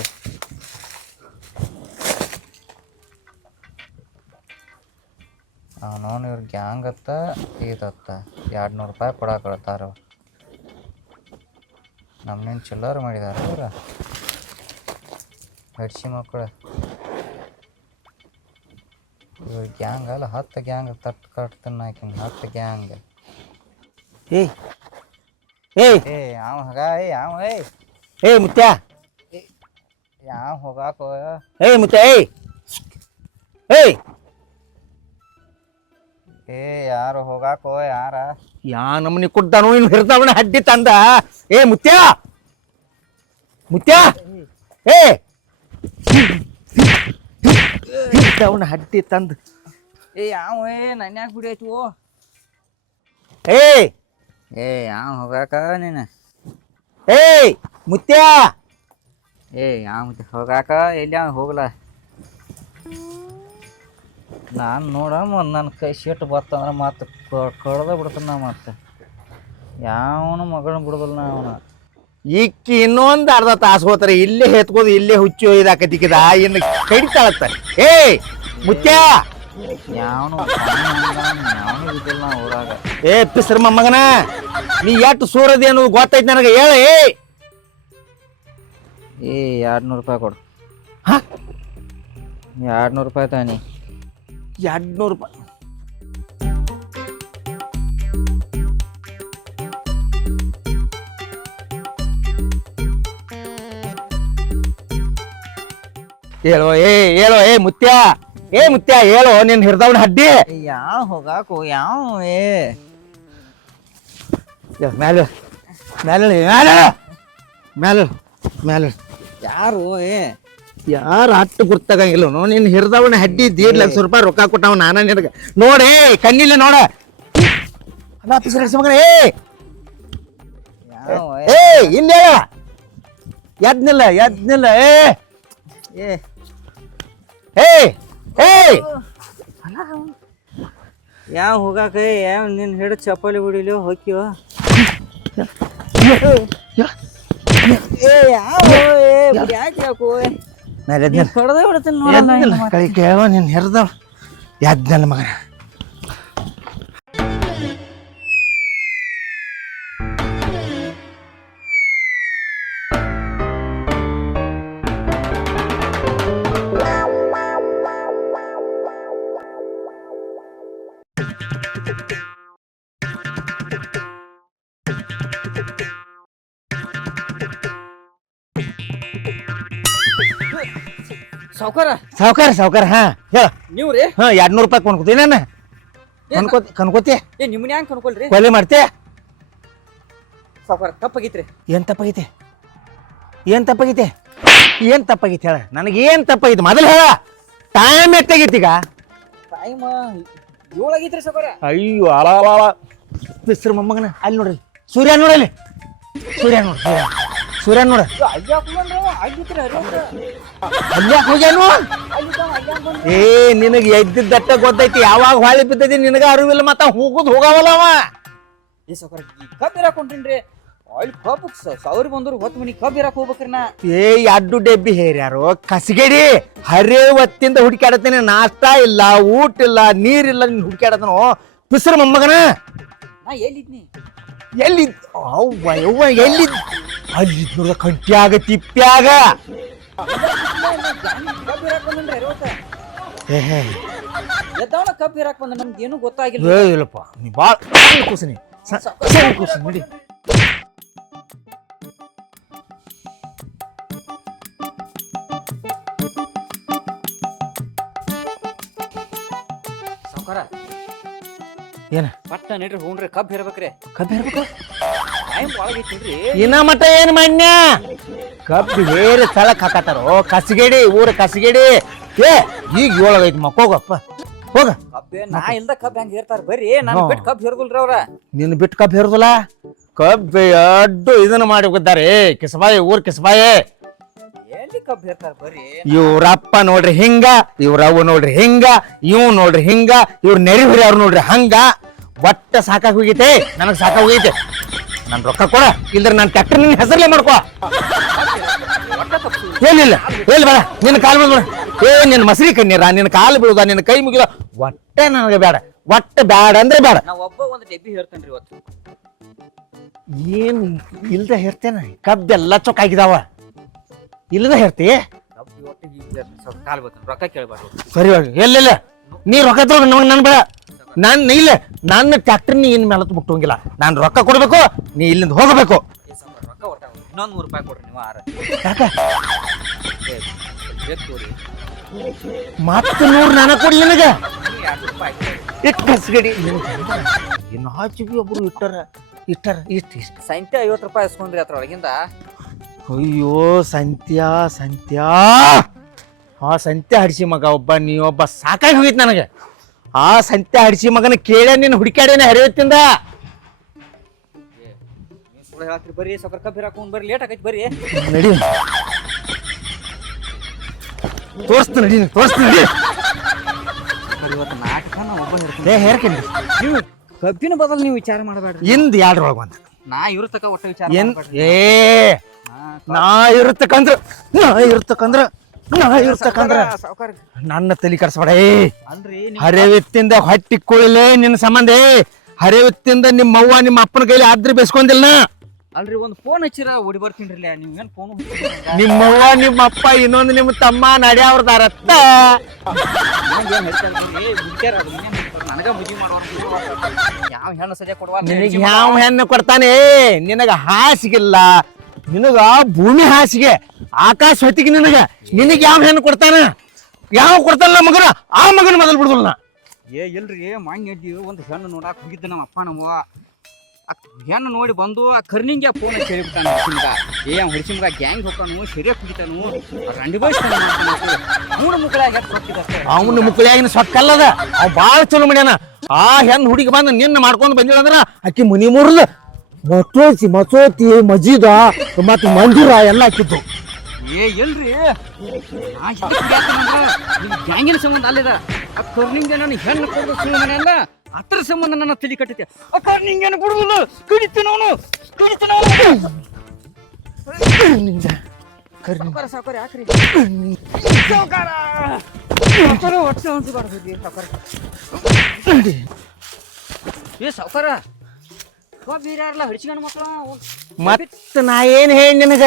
ಅವನವನು ಇವ್ರ ಗ್ಯಾಂಗ್ ಹತ್ತ ಇದತ್ತ ₹200 ಕೊಡಾಕಳ್ತಾರ. ನಮ್ಮನೇನು ಚಿಲ್ಲರ್ ಮಾಡಿದಾರ ಇವ್ರ ಹಡ್ಸಿ ಮಕ್ಕಳು. ಇವ್ರ ಗ್ಯಾಂಗ್ ಅಲ್ಲ, 10 ಗ್ಯಾಂಗ್ ತಟ್ಟು ಕಟ್ತಾನ ಹಾಕಿನ 10 ಗ್ಯಾಂಗ್. ಏಯ್ ಏಯ್ ಯಾವ ಹೋಗ, ಯಾವ ಏಯ್ ಮುತ್ಯ, ಯಾವ ಹೋಗಾಕೋ. ಮುತ್ಯ, ಏಯ್ ಯಾರು ಹೋಗಾಕೋ, ಯಾರ ನಮ್ಮನಿ ಕೊಡ್ತಾನು ಇನ್ನು ಹಿರ್ದವನ ಹಡ್ಡಿ ತಂದ. ಮುತ್ಯ ಹಿರ್ದವನ ಹಡ್ಡಿ ತಂದ. ಯಾವ ನನ್ನ ಯಾಕೆ ಬಿಡೈತು? ಯಾವ ಹೋಗಾಕ ನೀನು? ಮುತ್ಯ ಯಾವ ಮತ್ತೆ ಹೋಗಾಕ ಎಲ್ಲಿ ಹೋಗ್ಲ. ನಾನು ನೋಡಮ್ಮ ನನ್ನ ಕೈ ಶೆಟ್ ಬರ್ತಂದ್ರೆ ಮತ್ತೆ ಕಡ್ದ ಬಿಡ್ತಾನ. ಮತ್ತೆ ಯಾವನು ಮಗಳನ್ನ ಬಿಡೋದಿಲ್ಲ ನಾ ಅವನ. ಈಕಿ ಇನ್ನೊಂದು ಅರ್ಧ ತಾಸು ಹೋಗ್ತಾರೆ, ಇಲ್ಲೇ ಹೆತ್ಕೋದು ಇಲ್ಲೇ ಹುಚ್ಚು ಇದಾಕತಿಕ್ಕಿದ ಇನ್ನು ಕಡಿತಾಳತ್ತಾರೆ. ಮುತ್ಯ ಯಾವನು ಯಾವನು ಇದ್ದಿಲ್ಲ ನಾ ಊರಾಗ. ಪಿಸ್ರ ಮಗನ, ನೀ ಎಷ್ಟು ಸೂರದಿ ಅನ್ನೋದು ಗೊತ್ತೈತಿ ನನಗೆ. ಹೇಳಿ ₹200 ಕೊಡು. ₹200 ತಾನಿ. ₹200. ಹೇಳೋ ಹೇಳೋ ಮುತ್ಯ, ಮುತ್ಯ ಹೇಳೋ, ನಿನ್ ಹಿರ್ದವನ ಹಡ್ಡಿ. ಯಾವ ಹೋಗಾಕು ಯಾವ ಮ್ಯಾಲ ಮ್ಯಾಲ ಮ್ಯಾಲ ಮ್ಯಾಲ ಮ್ಯಾಲ ಯಾರು ಯಾರು ಅಟ್ಟು ಗುರ್ತಾಗಂಗಿಲ್ಲ. ನಿನ್ ಹಿರ್ದವನ ಹಡ್ಡಿ ₹1.5 ಲಕ್ಷ ರೊಕ್ಕ ಕೊಟ್ಟವ ನಾನ ನಿನಗ. ನೋಡಿ ಕಣ್ಣಿಲ್ಲ ನೋಡ. ಅಲ್ಲ ಪಿಸರ್ ಮಗನ, ಇಲ್ಲ ಎದ್ನಿಲ್ಲ ಎದ್ನಿಲ್ಲ. ಯಾವ ಹೋಗಾಕ ಯಾವ ನಿನ್ ಹಿಡಿದು ಚಪ್ಪಲಿ ಬಿಡಿಲಿ ಹೋಗ್ಯವ. ಕೇಳೋ ನಿನ್ ಹಿರ್ದವ ಎದ್ನಲ್ಲ ಮಗನ. ಸಾವ್ಕಾರ ಸಾವ್ಕಾರ ಸಾವ್ಕಾರ ಹಾ ಹೇಳ ನೀವ್ರಿ ಹಾ 200 ರೂಪಾಯಿ ಕೊಂಡ್ಕೋತಿ ನಾನು ಕನ್ಕೋತಿ ಏ ನಿಮ್ಮನ್ನ ಹ್ಯಾಂಗ ಕನ್ಕೊಳ್ರಿ ಕೊಲೆ ಮಾಡ್ತೆ ಸಾವ್ಕಾರ ತಪ್ಪಾಗಿತ್ರಿ ಏನ್ ತಪ್ಪಾಗೈತೆ ಏನ್ ತಪ್ಪಾಗೈತೆ ಏನ್ ತಪ್ಪಾಗೈತೆ ಹೇಳ ನನಗೆ ಏನ್ ತಪ್ಪಾಗೈತೆ ಮೊದಲು ಹೇಳ ಟೈಮ್ ಎಷ್ಟಾಗೈತಿ ಈಗ ಟೈಮ್ 7 ಆಗೈತ್ರಿ ಸಾವ್ಕಾರ ಅಯ್ಯೋ ಅಳ ಬಿಸ್ರು ಮೊಮ್ಮಗನ ಅಲ್ಲಿ ನೋಡ್ರಿ ಸೂರ್ಯ ನೋಡಲ್ಲಿ ಸೂರ್ಯ ನೋಡ ಸೂರ್ಯ ನೋಡ ಆಗಿತ್ರಿ ಅಲ್ಯಾಕ ಹೋಗ್ಯಾನು ಏ ನಿನಗೆ ಎದ್ದಿದ್ದಟ್ಟ ಗೊತ್ತೈತಿ ಯಾವಾಗ ಹೊಳಿ ಬಿದ್ದೈತಿ ನಿನಗ ಅರಿವಿಲ್ಲ ಮತ್ತ ಹೋಗಾವಲ್ಲ ಅವ ಏ ಸಾವ್ಕಾರ ಕಬ್ಬ್ ಇರಾಕ್ ಹೊಂಟಿನ್ರಿ ಅಲ್ಲಿ ಕಬ್ಬು ಸಾವಿರ ಬಂದ್ರು ಹೊತ್ತು ಮನಿ ಕಬ್ಬ್ ಇರಾಕ್ ಹೋಗ್ಬೇಕ್ರಿ ನಾ ಏ ಅಡ್ಡು ಡೆಬ್ಬಿ ಹೇರ್ಯಾರು ಕಸಗೇಡಿ ಹರೇ ಹೊತ್ತಿಂದ ಹುಡುಕ್ಯಾಡತೇನೆ ನಾಷ್ಟಾ ಇಲ್ಲ ಊಟ ಇಲ್ಲ ನೀರಿಲ್ಲ ನಿನ್ ಹುಡುಕ್ಯಾಡತನೋ ಬಿಸ್ರು ಮೊಮ್ಮಗನ ನಾ ಎಲ್ಲಿದ್ನಿ ಎಲ್ಲಿ ಅವ್ವ ಯವ್ವ ಎಲ್ಲಿ ಅಲ್ಲಿ ನೋಡ ಕಂಟ್ಯಾಗ ತಿಪ್ಪ್ಯಾಗ ಕಬ್ಬ್ ಇರಾಕ್ ಬಂದ್ರಿ ಎದ್ದವನ ಕಬ್ಬ್ ಇರಾಕ್ ಬಂದ ನಮ್ಗೆ ಏನು ಗೊತ್ತಾಗಿಲ್ಲ ಏ ಇಲ್ಲಪ್ಪ ನೀ ಬಾಳ ಕೂಸನಿ ಕೂಸನಿ ನೋಡಿ ಸಾವ್ಕಾರ ಏನ ಪಟ್ಟ ನಡ್ರಿ ಹೋಗ್ರಿ ಕಬ್ಬ್ ಇರ್ಬೇಕ್ರಿ ಕಬ್ಬು ಇರ್ಬೇಕು ಟೈಮ್ ಒಳಗೈತಿಲ್ರಿ ಇನ್ನ ಮಟ ಏನ್ ಮನ್ಯ ಕಬ್ಬು ಬೇರೆ ಸ್ಥಳಕ್ ಹಾಕತ್ತಾರೋ ಕಸಗೇಡಿ ಊರ ಕಸಗೇಡಿ ಏ ಈಗ 7 ಆಗೈತಿ ಮಕ್ಕೋಗಪ್ಪ ಹೋಗ ಕಬ್ಬೆ ನಾ ಇಲ್ದ ಕಬ್ಬ್ ಹೆಂಗ್ ಹೇರ್ತಾರ ಬರ್ರಿ ನನ್ ಬಿಟ್ಟು ಕಬ್ಬ್ ಹೇರ್ದಲ್ರಿ ಅವ್ರ ನಿನ್ನ ಬಿಟ್ಟು ಕಬ್ಬು ಹೇರುದಿಲ್ಲ ಕಬ್ಬು ಅಡ್ಡು ಇದನ್ನ ಮಾಡಿ ಹೋಗಿದ್ದಾರೆ ಕಿಸಬಾಯಿ ಊರ್ ಕಿಸಬಾಯಿ ಎಲ್ಲಿ ಕಬ್ಬ್ ಹೇರ್ತಾರ ಬರ್ರಿ ಇವ್ರಪ್ಪ ನೋಡ್ರಿ ಹಿಂಗ ಇವ್ರವ್ವ ನೋಡ್ರಿ ಹಿಂಗ ಇವ್ ನೋಡ್ರಿ ಹಿಂಗ ಇವ್ರ ನೆರಿ ಅವ್ರು ನೋಡ್ರಿ ಹಂಗ ಒಟ್ಟ ಸಾಕಾಗಿ ಹೋಗೈತೆ ನನಗ್ ಸಾಕಾಗಿ ಹೋಗೈತೆ ನನ್ ರೊಕ್ಕ ಕೊಡ ಇಲ್ದ್ರ ನಾನ್ ಟ್ರ್ಯಾಕ್ಟರ್ ನಿನ್ನ ಹೆಸರಲ್ಲೇ ಮಾಡ್ಕೋ ಏನಿಲ್ಲ ಎಲ್ಲಿ ಬೇಡ ನಿನ್ನ ಕಾಲು ಬೀಳ ಏ ನಿನ್ನ ಮಸರಿ ಕಣ್ಣೀರ ನಿನ್ನ ಕಾಲು ಬೀಳುದ ನಿನ್ನ ಕೈ ಮುಗಿದ ಒಟ್ಟ ನನಗೆ ಬೇಡ ಒಟ್ಟ ಬ್ಯಾಡ ಅಂದ್ರೆ ಬೇಡ ನಾ ಒಬ್ಬ ಒಂದ್ ಡೆಬ್ಬಿ ಹೇರ್ತೇನ್ರಿ ಇವತ್ತು ಏನ್ ಇಲ್ದ ಹೇರ್ತೇನ ಕಬ್ಬೆಲ್ಲ ಚೊಕ್ಕಾಗಿದಾವ ಇಲ್ಲದ ಹೇರ್ತಿ ಕಬ್ಬಿ ಒಟ್ಟಿಗೆ ಸ್ವಲ್ಪ ಕಾಲ್ ಬರ್ತೇನೆ ರೊಕ್ಕ ಕೇಳ್ಬಾರ್ದು ಸರಿ ಎಲ್ಲೆಲ್ಲ ನೀ ರೊಕ್ಕ ತಗೊಂಡು ನಮಗೆ ನನ್ ಬೇಡ ನಾನ್ ಇಲ್ಲ ನನ್ನ ಟ್ರ್ಯಾಕ್ಟರ್ ನೀ ಇನ್ ಮೇಲೆ ಬಿಟ್ಟೋಂಗಿಲ್ಲ ನಾನು ರೊಕ್ಕ ಕೊಡ್ಬೇಕು ನೀ ಇಲ್ಲಿಂದ ಹೋಗಬೇಕು ರೊಕ್ಕ ಒಟ್ಟ ಇನ್ನೊಂದ್ 3 ರೂಪಾಯಿ ಕೊಡ್ರಿ ನೀವು ಯಾಕ ಬೇಕು ಮತ್ತೆ 100 ನಾನು ಕೊಡ್ಲಿ ನನಗ 2 ರೂಪಾಯಿ ಇಟ್ಟು ಕಸ್ಗಡಿ ಇನ್ನು ಹಾಚಿಗೆ ಒಬ್ರು ಇಟ್ಟಾರ ಇಷ್ಟು ಸಂತೆ 50 ರೂಪಾಯಿ ಇಸ್ಕೊಂಡ್ರಿ ಅದ್ರೊಳಗಿಂದ ಅಯ್ಯೋ ಸಂತ್ಯಾ ಆ ಸಂತ್ಯ ಹಡಿಸಿ ಮಗ ಒಬ್ಬ ನೀ ಒಬ್ಬ ಸಾಕಾಗಿ ಹೋಗಿತ್ ನನಗೆ ಆ ಸಂತ್ಯ ಹಡಿಸಿ ಮಗನ ಕೇಳ ನೀನು ಹುಡುಕ್ಯಾಡೇನ ಹರಿವತ್ತಿಂದ ಸುಳ್ಳು ಹೇಳತ್ರಿ ಬರ್ರಿ ಸ್ವಲ್ಪ ಕಬ್ಬಿ ಹಾಕೊಂಡ್ ಬರ್ರಿ ಲೇಟ್ ಆಗೈತಿ ಬರ್ರಿ ನಡಿ ತೋರಿಸ್ತು ನಡಿ ಇವತ್ತು ನಾಟಕ ನಾ ಒಬ್ಬ ಹೇಳ್ತೀನಿ ಏ ಹೇರ್ಕಂಡಿ ನೀವು ಕಬ್ಬಿನ ಬದಲು ನೀವು ವಿಚಾರ ಮಾಡಬೇಡ್ರಿ ಇಂದ ಎರಡರೊಳಗೆ ಬಂದ ನಾ ಇವ್ರ ತಕ ಒಟ್ಟ ವಿಚಾರ ಏನ್ ಮಾಡ್ಬೇಡ್ರಿ. ಏ ನಾ ಇರ್ತಕ್ಕಂದ್ರ ಸಾವ್ಕಾರ ನನ್ನ ತಲೆ ಕಡ್ಸ್ಬೇಡ ಏ ಅಲ್ರಿ ಹರಿವಿತ್ತಿಂದ ಹೊಟ್ಟಿ ಕುಳಿಲೆ ನಿನ್ನ ಸಂಬಂಧ ಹರಿವಿತ್ತಿಂದ ನಿಮ್ಮ ಅವ್ವ ನಿಮ್ಮ ಅಪ್ಪನ ಕೈಲಿ ಆದ್ರೆ ಬೇಸ್ಕೊಂದಿಲ್ಲ ಅಲ್ರಿ ಒಂದ್ ಫೋನ್ ಹಚ್ಚಿರ ಓಡಿ ಬರ್ತೀನಿ ನೀವ್ ಏನ್ ಫೋನ್ ನಿಮ್ಮವ್ವ ನಿಮ್ಮ ಅಪ್ಪ ಇನ್ನೊಂದು ನಿಮ್ಮ ತಮ್ಮ ನಡ್ಯಾವ್ರದಾರತ್ತ ನನಗ ಮದುವೆ ಮಾಡೋರು ಯಾವ ಹೆಣ್ಣು ಸರಿಯಾಗಿ ಕೊಡುವ ನಿನಗೆ ಯಾವ ಹೆಣ್ಣು ಕೊಡ್ತಾನೆ ನಿನಗ ಹಾಸಿಗಿಲ್ಲ ನಿನಗ ಭೂಮಿ ಹಾಸಿಗೆ ಆಕಾಶ ಹೊತ್ತಿಗೆ ನಿನಗೆ ಯಾವ ಹೆಣ್ಣು ಕೊಡ್ತಾನ ಯಾವ ಕೊಡ್ತಾನಲ್ಲ ಮಗನ ಆ ಮಗನ ಮೊದಲು ಬಿಡುದಿಲ್ಲ ಏ ಇಲ್ರಿ ಮಾನ್ಯ ಒಂದು ಹೆಣ್ಣು ನೋಡಾಕ್ ಹೋಗಿದ್ದ ನಮ್ಮ ಅಪ್ಪ ನಮ್ಮವ್ವ ಹೆಣ್ಣು ನೋಡಿ ಬಂದು ಆ ಕರ್ನಿಂಗೆ ಫೋನ್ ಕೇಳಿಬಿಟ್ಟಾನ ಹುಡುಗ ಏ ಹುಡುಗ ಗ್ಯಾಂಗ್ ಹೋಗ್ತಾನು ಸರಿಯಾಗಿ ಕುಡಿತಾನು ರಂಡಿ ಬಯಸ್ತಾನ ಅವನ ಮುಕ್ಕಳಾಗ ಅವನ ಮುಕ್ಕಳಿಯಾಗಿನ ಸೊಕ್ಕಲ್ಲದ ಅವ್ ಬಾಳ ಚಲೋ ಮಾಡ್ಯಾನ ಆ ಹೆಣ್ಣು ಹುಡುಗಿ ಬಂದು ನಿನ್ನ ಮಾಡ್ಕೊಂಡು ಬಂದಿಲ್ಲ ಅಂದ್ರ ಆಕಿ ಮುನಿ ಮುರ್ದ ಮಸೋತಿ ಮಜೀದ ಮತ್ ಮಂಜೂರ ಎಲ್ಲ ಹಾಕಿದ್ದು ಏ ಎಲ್ರಿ ಗ್ಯಾಂಗಿನ ಸಂಬಂಧ ಅಲ್ಲಿದ ಆ ಕರ್ನಿಂಗೆ ನಾನು ಹೆಣ್ಣು ಕೊಡೋದು ಸುಳ್ಳು ಮನೆ ಅಲ್ಲ ಅದ್ರ ಸಂಬಂಧ ನನ್ನ ತಲೆ ಕಟ್ಟೈತೆ ಆ ಕರ್ನಿಂಗೇನು ಬಿಡುದಿಲ್ಲ ಕಡಿತೀನಿ ಅವನು ಸಾವುಕಾರ ಯಾಕ್ರಿ ಸಾವುಕಾರ ಹೊಟ್ಟೆ ಹೊಂಟಬಾರ್ದು ಏ ಸಾವುಕಾರ ಬೇರೆಲ್ಲ ಹಡಿಸ್ಕೊಂಡು ಮಕ್ಕಳ ಮತ್ತ ನಾ ಏನ್ ಹೇಳಿ ನಿನಗ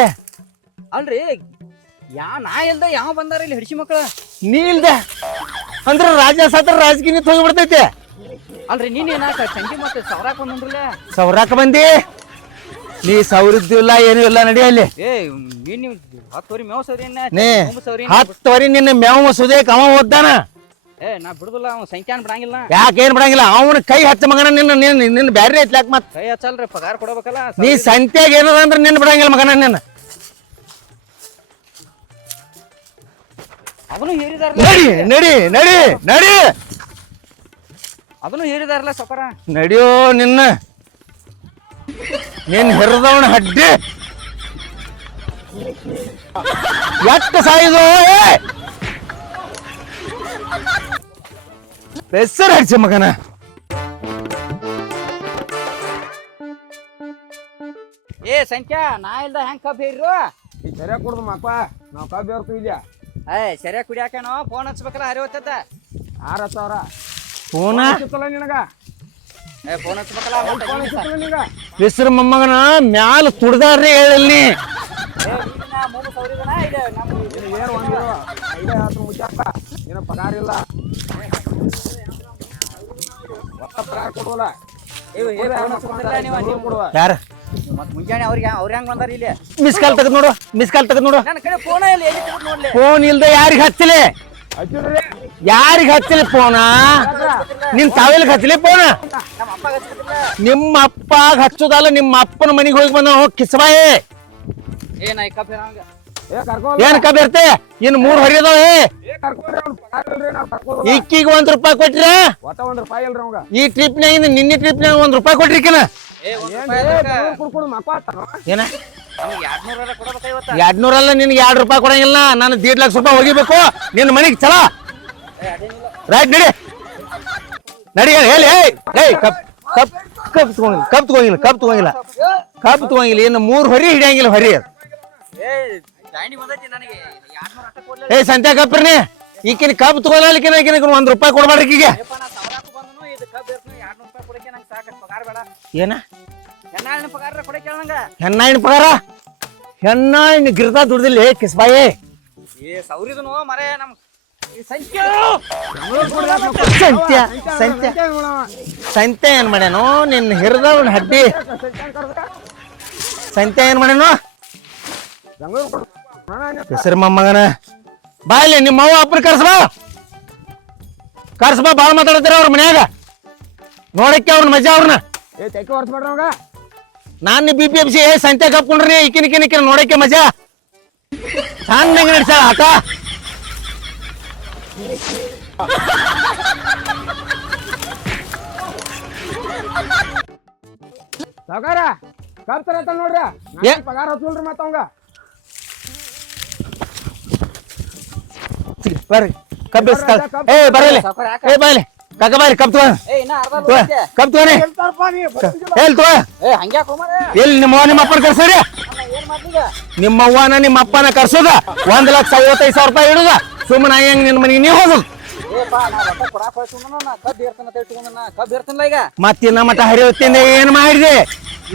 ಅಲ್ರಿ ನಾ ಇಲ್ದ ಯಾವ ಬಂದಾರ ಇಲ್ಲಿ ಹಡಿಸಿ ಮಕ್ಕಳ ನೀ ಇಲ್ದ ಅಂದ್ರ ರಾಜ ಸತ್ರ ರಾಜಕೀಯ ಹೋಗ್ಬಿಡ್ತೈತೆ ಅಲ್ರಿ ನೀನ್ ಏನಾಕ ಸಂಜೆ ಮತ್ತೆ ಸವರಾಕ್ ಬಂದ್ರಲ್ಲ ಸೌರಾಕ ಬಂದಿ ನೀ ಸೌರಿದ್ದಿಲ್ಲ ಏನೂ ಇಲ್ಲ ನಡಿ ಅಲ್ಲಿ ಏ ನೀವು 10 ವರಿ ಮೇವ್ ಸೌರಿ ನೀ 10 ವರಿ ನಿನ್ನ ಮೇವು ಸುದೇಕ್ ಅವ ಓದ್ದಾನ ಏ ನಾ ಬಿಡುದಿಲ್ಲ ಅವ್ನು ಸಂಖ್ಯಾನ ಬಿಡಂಗಿಲ್ಲ ಯಾಕೆ ಏನ್ ಬಿಡಂಗಿಲ್ಲ ಅವನ ಕೈ ಹಚ್ಚ ಮಗನ ನಿನ್ನ ಬ್ಯಾರೆ ಐತ್ಲಾಕ್ ಮತ್ ಕೈ ಹಚ್ಚಲ್ರಿ ಪಗಾರ ಕೊಡಬೇಕಲ್ಲ ನೀ ಸಂತ್ಯಾಗ ಏನದ ಅಂದ್ರೆ ನಿನ್ನ ಬಿಡಂಗಿಲ್ಲ ಮಗನ ನಿನ್ನ ಅದನ್ನು ಹೇರಿದಾರ ನಡಿ ನಡಿ ನಡಿ ನಡಿ ಅದನ್ನು ಹೇರಿದಾರಲ್ಲ ಸೌಕರ ನಡಿಯೋ ನಿನ್ನ ಹಿರಿದವನ ಹಡ್ಡಿ ಎಷ್ಟ ಸಾಯಿದು ಹೆಸರು ಹಡ್ಸಿ ಮಗನ ಏ ಸಂಖ್ಯಾ ನಾ ಇಲ್ದ ಹೆಂಗ್ ಕಬ್ಬ್ ಹೇರಿರು ಈ ಸರಿಯಾಗಿ ಕೊಡ್ದು ಮಕ್ಕ ನಾವು ಕಬ್ಬಿ ಅವ್ರ ಇದ್ಯಾ ಏ ಸರಿಯಾಗಿ ಕುಡಿಯಾಕೇನೋ ಫೋನ್ ಹಚ್ಬೇಕಲ್ಲ ಹರಿವತ್ತದ 6,000 ಫೋನ ಸಿಕ್ಕಲ್ಲ ನಿನಗ ಏ ಫೋನ್ ಹಚ್ಬೇಕಲ್ಲ ಫೋನ್ ಸಿಕ್ಕಲ್ಲ ನಿನಗ ಹೆಸರು ಮೊಮ್ಮಗನ ಮ್ಯಾಲ ತುಡ್ದಾರ್ರಿ ಹೇಳಿ ಮೂರು ಸಾವಿರದನ ಇದೆ ನಮ್ಮ ಏನು ಒಂದು 5 ಮುಚ್ಚಪ್ಪ ನಿನ್ನ ಪಗಾರ ಇಲ್ಲ ಒಟ್ಟ ಪಗಾರ ಕೊಡುವಲ್ಲ ನೀವು ಕೊಡುವ ಯಾರ ಮತ್ ಮುಂಜಾನೆ ಅವ್ರಿಗೆ ಅವ್ರ ಹೆಂಗ್ ಬಂದಾರ ಇಲ್ಲಿ ಮಿಸ್ ಕಾಲ್ ತೆಗೆದು ನೋಡು ನನ್ನ ಕಡೆ ಫೋನ್ ಇಲ್ಲ ಎಲ್ಲಿ ತೆಗೆದು ನೋಡ್ಲಿ ಫೋನ್ ಇಲ್ದೆ ಯಾರಿಗೆ ಹಚ್ಚಲಿ ಹಚ್ಚಿಡ್ರಿ ಯಾರಿಗೆ ಹಚ್ಚಲಿ ಫೋನ ನಿನ್ ತಾವೆಲ್ಗೆ ಹಚ್ಚಲಿ ಫೋನ ನಮ್ಮ ಅಪ್ಪ ಹಚ್ಚಿಲ್ಲ ನಿಮ್ಮ ಅಪ್ಪಾಗ ಹಚ್ಚೋದಲ್ಲ ನಿಮ್ಮ ಅಪ್ಪನ ಮನೆಗೆ ಹೋಗಿ ಬಂದ ಹೋಗಿ ಕಿಸ್ಬಾಯಿ ಏನ ಕಬ್ಬ ಹೇಳಂಗ ಏ ಕರ್ಕೊ ಏನ್ ಕಬ್ಬ ಇರ್ತೆ ಇನ್ 3 ಹರಿಯದಾವ ಕರ್ಕೊಂಡ್ರಿ ಅವ್ನು ಪಗಾರ ಇಲ್ರಿ ನಾವು ಕರ್ಕೋದು ಇಕ್ಕಿಗೆ ₹1 ಕೊಟ್ರಿ ಒಟ್ಟ ₹1 ಇಲ್ರಿ ಅವಂಗ ಈ ಟ್ರಿಪ್ನಾಗ ನಿನ್ನೆ ಟ್ರಿಪ್ನಾಗ ₹1 ಕೊಟ್ರಿಕಿನ ಏ ಕುಡ್ಕೊಂಡು ಮಕ್ಕ ಏನ ನಮ್ಗೆ 200 ಕೊಡಬೇಕ ಇವತ್ತ 200 ಅಲ್ಲ ನಿನ್ಗೆ ₹2 ಕೊಡಂಗಿಲ್ಲ ನಾನು ₹1.5 ಲಕ್ಷ ಹೋಗಿಬೇಕು ನಿನ್ನ ಮನೆಗೆ ಚಲ ರೈಟ್ ನಡಿ ಹೇಳಿ ಏಯ್ ಕಪ್ ತಗೊಂಗಿಲ್ಲ ಇನ್ನು 3 ಹೊರಿ ಹಿಡಿಯಂಗಿಲ್ಲ ಹೊರಿ ಏ ಗಾಂಡಿ ಬಂದೈತಿ ನನಗೆ 200 ಅಷ್ಟ ಕೊಡ್ಲಿ ಏಯ್ ಸಂತ್ಯಾ ಕಪ್ರಿ ಈಕಿನ ಕಪ್ ತಗೊಳ್ಲಿಕ್ಕಿನ ₹1 ಕೊಡ್ಬೇಡ್ರಿ ಈಕಿಗೆ ಏಪ್ಪ ನಾ ಸಾವಿರಾಕು ಬಂದನು ಇದು ಕಬ್ಬ ಇರ್ತನು 200 ಕೊಡಕ್ಕೆ ನಂಗೆ ಸಾಕು ಪಗಾರ ಬೇಡ ಏನ ಹೆಣ್ಣಾಳಿನ ಪಗಾರ ಕೊಡಕ್ಕೆ ನಂಗೆ ಹೆಣ್ಣಾಯಿನ ಪಗಾರ ಹೆಣ್ಣಾಯಿನ ಗಿರ್ದ ದುಡ್ದಿಲ್ಲ ಕಿಸ್ಬಾಯಿ ಏ ಸೌರಿದನು ಮರೆ ನಮ್ ಈ ಸಂಖ್ಯೆ ಸಂತ್ಯ ಏನ್ ಮಾಡ್ಯಾನು ನಿನ್ನ ಹಿರಿದವನ ಹಡ್ಡಿ ಸಂತ್ಯ ಏನ್ ಮಾಡ್ಯಾನು ಹೆಸರು ಮೊಮ್ಮಗನ ಬಾಯ್ಲಿ ನಿಮ್ಮ ಅವ್ವ ಅಪ್ಪನ ಕರ್ಸಬಾ ಬಾಳ ಮಾತಾಡ್ತೀರ ಅವ್ರ ಮನ್ಯಾಗ ನೋಡಕ್ಕೆ ಅವ್ರನ್ನ ಮಜಾ ಅವ್ರನ್ನ ಏ ತೆಕ್ಕೆ ಹೊರ್ಸ್ಬೇಡ್ರಿ ಅವಾಗ ನಾನು BPMC ಸಂತ್ಯ ಕಪ್ಕೊಂಡ್ರಿ ಇಕ್ಕಿನ ನೋಡಕ್ಕೆ ಮಜಾ ಚೆನ್ನಾಗಿ ನಡ್ಸ್ಯಾಳ ಆಟ ಸಾವ್ಕಾರ ಕರ್ತಾರ ನೋಡ್ರಿ ಏ? ಪಗಾರ ಹಚ್ಚಲ್ರಿ ಮತ್ತ ಅವಂಗ ಬರ್ರಿ ಕಬ್ಬು ಬರಲಿ ಬಾಯ್ಲಿ ಕಾಕ ಬಾಯ್ಲಿ ಕಪ್ ತಗೋ ಏ ಇನ್ನ ಅರ್ಧ ಲೋಟಕ್ಕೆ. ಕಪ್ ತಗೋನಿ ಎಲ್ಲಿ ತಗೋ ಏ ಹಂಗ್ಯಾಕ್ ಹೋಮರೆ ಎಲ್ಲಿ ನಿಮ್ಮ ನಿಮ್ಮ ಅಪ್ಪನ ಕರ್ಸೋರಿ ಏನ್ ಮಾಡ್ಲಿಗ ನಿಮ್ಮ ಅವ್ವನ ನಿಮ್ಮ ಅಪ್ಪನ ಕರ್ಸೋದ ₹1,55,000 ಇಡುದ ಸುಮ್ಮನೆ ಹೆಂಗ್ ನಿನ್ನ ಮನೆಗೆ ನೀವು ಹೋಗುದು ಏಪ್ಪ ನಾ ರೊಕ್ಕ ಕೊಡಾಕ್ ಹೋಯ್ತು ನಾ ಕಬ್ಬ್ ಇರ್ತನ ಅಂತ ಇಟ್ಕೊಂಡ ಕಬ್ಬ್ ಇರ್ತನಲ್ಲ ಈಗ ಮತ್ತಿನ್ನ ಮಠ ಹರಿವತ್ತಿಂದ ಏನ್ ಮಾಡಿದೆ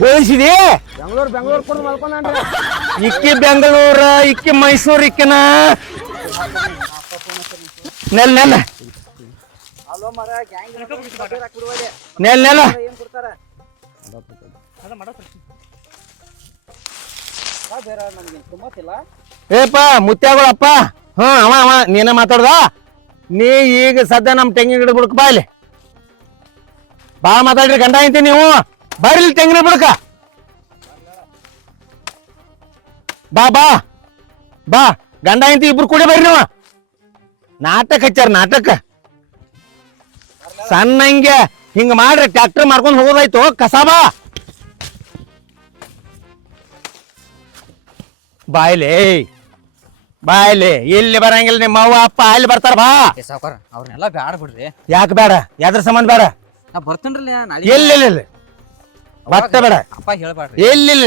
ಬೋಳಿಸಿದಿ ಬೆಂಗಳೂರು ಕೊಡು ಮಲ್ಕೊಂಡ್ರಿ ಇಕ್ಕಿ ಬೆಂಗಳೂರ ಇಕ್ಕಿ ಮೈಸೂರು ಇಕ್ಕಿನ ನೆಲ್ ಅಲ್ಲೋ ಮರ ಗ್ಯಾಂಗ್ ಹಾಕ್ಬಿಡುವದೆ ನೆಲ್ ಏನ್ ಕೊಡ್ತಾರ ಅದ ಮಾಡೋ ಬೇರೆ ನನಗೆ ತುಂಬತ್ತಿಲ್ಲ ಏಪ ಮುತ್ಯಾಗಳಪ್ಪ ಅವ ನೀನ ಮಾತಾಡ್ದ ನೀ ಈಗ ಸದ್ಯ ನಮ್ ತೆಂಗಿನ ಗಿಡ ಬಿಡಕ್ ಬಾ ಇಲ್ಲಿ ಬಾ ಮಾತಾಡ್ರಿ ಗಂಡ ಐತಿ ನೀವು ಬರ್ಲಿ ತೆಂಗಿನ ಬಿಡಕ ಬಾ ಗಂಡ ಐತಿ ಇಬ್ರು ಕೂಡಿ ಬರ್ರಿ ನೀವು ನಾಟಕ ಹಚ್ಚಾರ ನಾಟಕ ಸಣ್ಣಂಗೆ ಹಿಂಗ ಮಾಡ್ರಿ ಟ್ರ್ಯಾಕ್ಟರ್ ಮಾಡ್ಕೊಂಡ್ ಹೋಗೋದಾಯ್ತು ಕಸಾಬಾ ಬಾಯ್ಲಿ ಇಲ್ಲಿ ಬರಂಗಿಲ್ಲ ನಿಮ್ಮ ಅವ್ವ ಅಪ್ಪ ಅಲ್ಲಿ ಬರ್ತಾರ ಬಾ ಏ ಸಾವ್ಕಾರ ಅವ್ರನ್ನೆಲ್ಲ ಬ್ಯಾಡ ಬಿಡ್ರಿ ಯಾಕೆ ಬೇಡ ಯಾದ್ರ ಸಂಬಂಧ ಬೇಡ ನಾ ಬರ್ತೇನ್ರಲ್ಲ ನಾಳೆ ಎಲ್ಲಿ ಬತ್ತ ಬೇಡ ಅಪ್ಪ ಹೇಳ್ಬೇಡ್ರಿ ಎಲ್ಲಿಲ್ಲ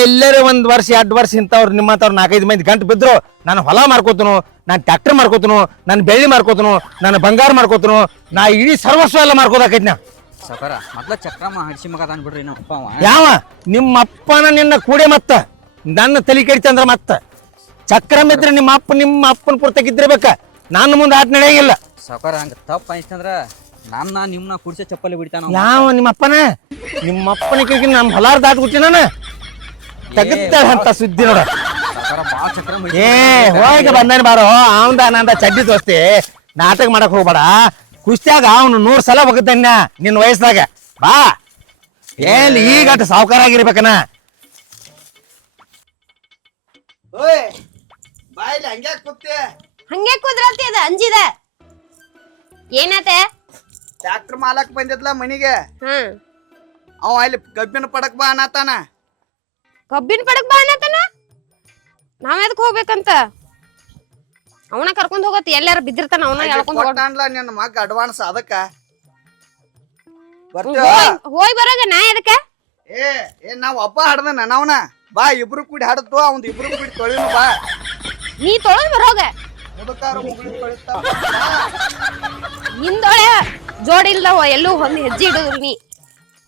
ಎಲ್ಲರೂ 1 ವರ್ಷ 2 ವರ್ಷ ಇಂಥವ್ರು ನಿಮ್ಮಂತವ್ರು 4-5 ಮಂದಿ ಗಂಟು ಬಿದ್ರು ನಾನು ಹೊಲ ಮಾರ್ಕೋತನು ನಾನು ಟ್ರ್ಯಾಕ್ಟರ್ ಮಾರ್ಕೋತನು ನಾನು ಬೆಳ್ಳಿ ಮಾರ್ಕೋತನು ನಾನು ಬಂಗಾರ ಮಾರ್ಕೋತನು ನಾ ಇಡೀ ಸರ್ವಸ್ವ ಎಲ್ಲ ಮಾರ್ಕೋದಾಕೈತಿ ನಾ ಸಾವ್ಕಾರ ಮೊದ್ಲ ಚಕ್ರಮ್ಮ ಹಡ್ಸಿ ಮಗ ಅದಾನ್ ಬಿಡ್ರಿ ನಮ್ಮ ಅಪ್ಪ ಅವ ಯಾವ ನಿಮ್ಮ ಅಪ್ಪನ ನಿನ್ನ ಕೂಡೆ ಮತ್ತ ನನ್ನ ತಲೆ ಕೆಡಿತಂದ್ರ ಮತ್ತ ಚಕ್ರಮ್ ಇದ್ರೆ ನಿಮ್ಮ ಅಪ್ಪನ ಪುರ್ತಕ್ಕಿದ್ದಿರ್ಬೇಕ ನಾನು ಮುಂದೆ ಆಟ ನಡೆಯಂಗಿಲ್ಲ ಸಾವ್ಕಾರ ಹಂಗ ತಪ್ಪ ಅನ್ಸ್ತಂದ್ರ ನಿಮ್ನ ಕುಡ್ಸೆ ಚಪ್ಪಲಿ ಬಿಡ್ತಾನ ಯಾವ ನಿಮ್ಮಪ್ಪನ ಕಿರಿಕಿ ನಮ್ಮ ಹೊಲಾರ ದಾಟ್ಬಿಟ್ಟಿ ನಾನು ತೆಗಿತಾಳ ಅಂತ ಸುದ್ದಿ ನೋಡ ಬಾಳ ಚಕ್ರ ಏ ಹೋಗಿ ಬಂದಾನೆ ಬಾರೋ ಅವಂದ ನಂದ ಚಡ್ಡಿ ದೋಸ್ತಿ ನಾಟಕ ಮಾಡಕ್ ಹೋಗ್ಬೇಡ ಕುಸ್ತ್ಯಾಗ ಅವನು 100 ಸಲ ಬಗ್ತಾನ ನಿನ್ನ ವಯಸ್ಸಾಗ ಬಾ ಏನ್ ಈಗ ಸಾವುಕಾರ ಆಗಿರ್ಬೇಕನ ಓಯ್ ಬಾಯಿಲಿ ಹಂಗ್ಯಾಕ್ ಕೂತೆ ಹಂಗೆ ಕುದ್ರತಿ ಅದ ಅಂಜಿದ ಏನಾತೆ ಟ್ರ್ಯಾಕ್ಟರ್ ಮಾಲಕ್ ಬಂದಿದ್ಲ ಮನಿಗೆ ಹ್ಮ್ ಅವ ಅಲ್ಲಿ ಕಬ್ಬಿನ ಪಡಕ್ ಬಾ ಅನ್ನತಾನ ಕಬ್ಬಿನ ಪಡಕ್ ಬಾ ಅನ್ನತನ ನಾವ್ ಎದಕ್ ಹೋಗ್ಬೇಕಂತ ಅವನ ಕರ್ಕೊಂಡ್ ಹೋಗತಿ ಎಲ್ಲಾರ ಬಿದ್ದಿರ್ತಾನ ಅವನ ಎಳ್ಕೊಂಡ್ ಹೋಗ ಕೊಟ್ಟಾನ್ಲ ನಿನ್ನ ಮಗ ಅಡ್ವಾನ್ಸ್ ಅದಕ್ಕ ಬರ್ತೀವ ಹೋಯ್ ಬರೋಗ ನಾ ಎದಕ್ಕ ಏ ನಾವ್ ಒಬ್ಬ ಹಾಡ್ದ ನಾವನ ಬಾ ಇಬ್ರು ಕೂಡಿ ಹಾಡತ್ತು ಅವಂದ್ ಇಬ್ರು ಕೂಡಿ ತೊಳಿನು ಬಾ ನೀ ತೊಳೆದ್ ಬರೋಗ ಮುದುಕಾರ ಮುಗುಳಿ ತೊಳಿತಾ ನಿಂದೊಳೆ ಜೋಡಿ ಇಲ್ದವ ಎಲ್ಲೂ ಒಂದ್ ಹೆಜ್ಜೆ ಇಡುದ್ರು ನೀ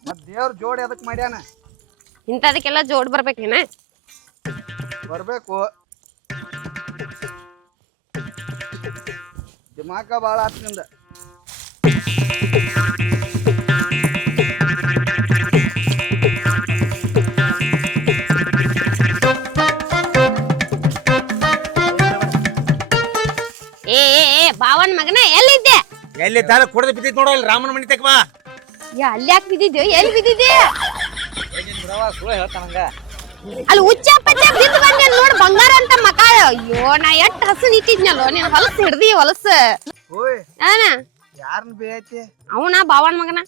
ಮತ್ ದೇವ್ರ ಜೋಡಿ ಅದಕ್ ಮಾಡ್ಯಾನ ಇಂತದಕ್ಕೆಲ್ಲ ಜೋಡ್ ಬರ್ಬೇಕೇನ ಬರ್ಬೇಕು ದಿಮಾಕ ಬಾಳ ಆತ್ನಿಂದ ಏ ಬಾವನ್ ಮಗನ ಎಲ್ಲಿದ್ದೆ ಎಲ್ಲಿ ದಾರ ಕುಡ್ದು ಬಿದ್ದಿದ್ ನೋಡ ಇಲ್ಲಿ ರಾಮನ ಮನಿ ತಕ್ಕ ಬಾ ಅಲ್ಲಿ ಯಾಕೆ ಬಿದ್ದಿದ್ಯೋ ಎಲ್ಲಿ ಬಿದ್ದಿದ್ದೆ ಸುಳ್ಳು ಹೇಳ್ತಾನಂಗ ಅಲ್ಲಿ ಉಚ್ಚ ಪಚ್ಚ ಬಿದ್ದು ಬಂದೆ ನೋಡ್ ಬಂಗಾರ ಅಂತ ಮಕ ಅಯ್ಯೋ ನಾ ಎಷ್ಟ್ ಹಸನ್ ಇಟ್ಟಿದ್ನಲ್ಲೋ ನೀನ್ ಹೊಲಸ್ ಹಿಡ್ದಿ ಹೊಲಸ್ ಓಯ್ ಏನ ಯಾರನ್ನ ಬೇಯತಿ ಅವನ ಬಾವನ್ ಮಗನ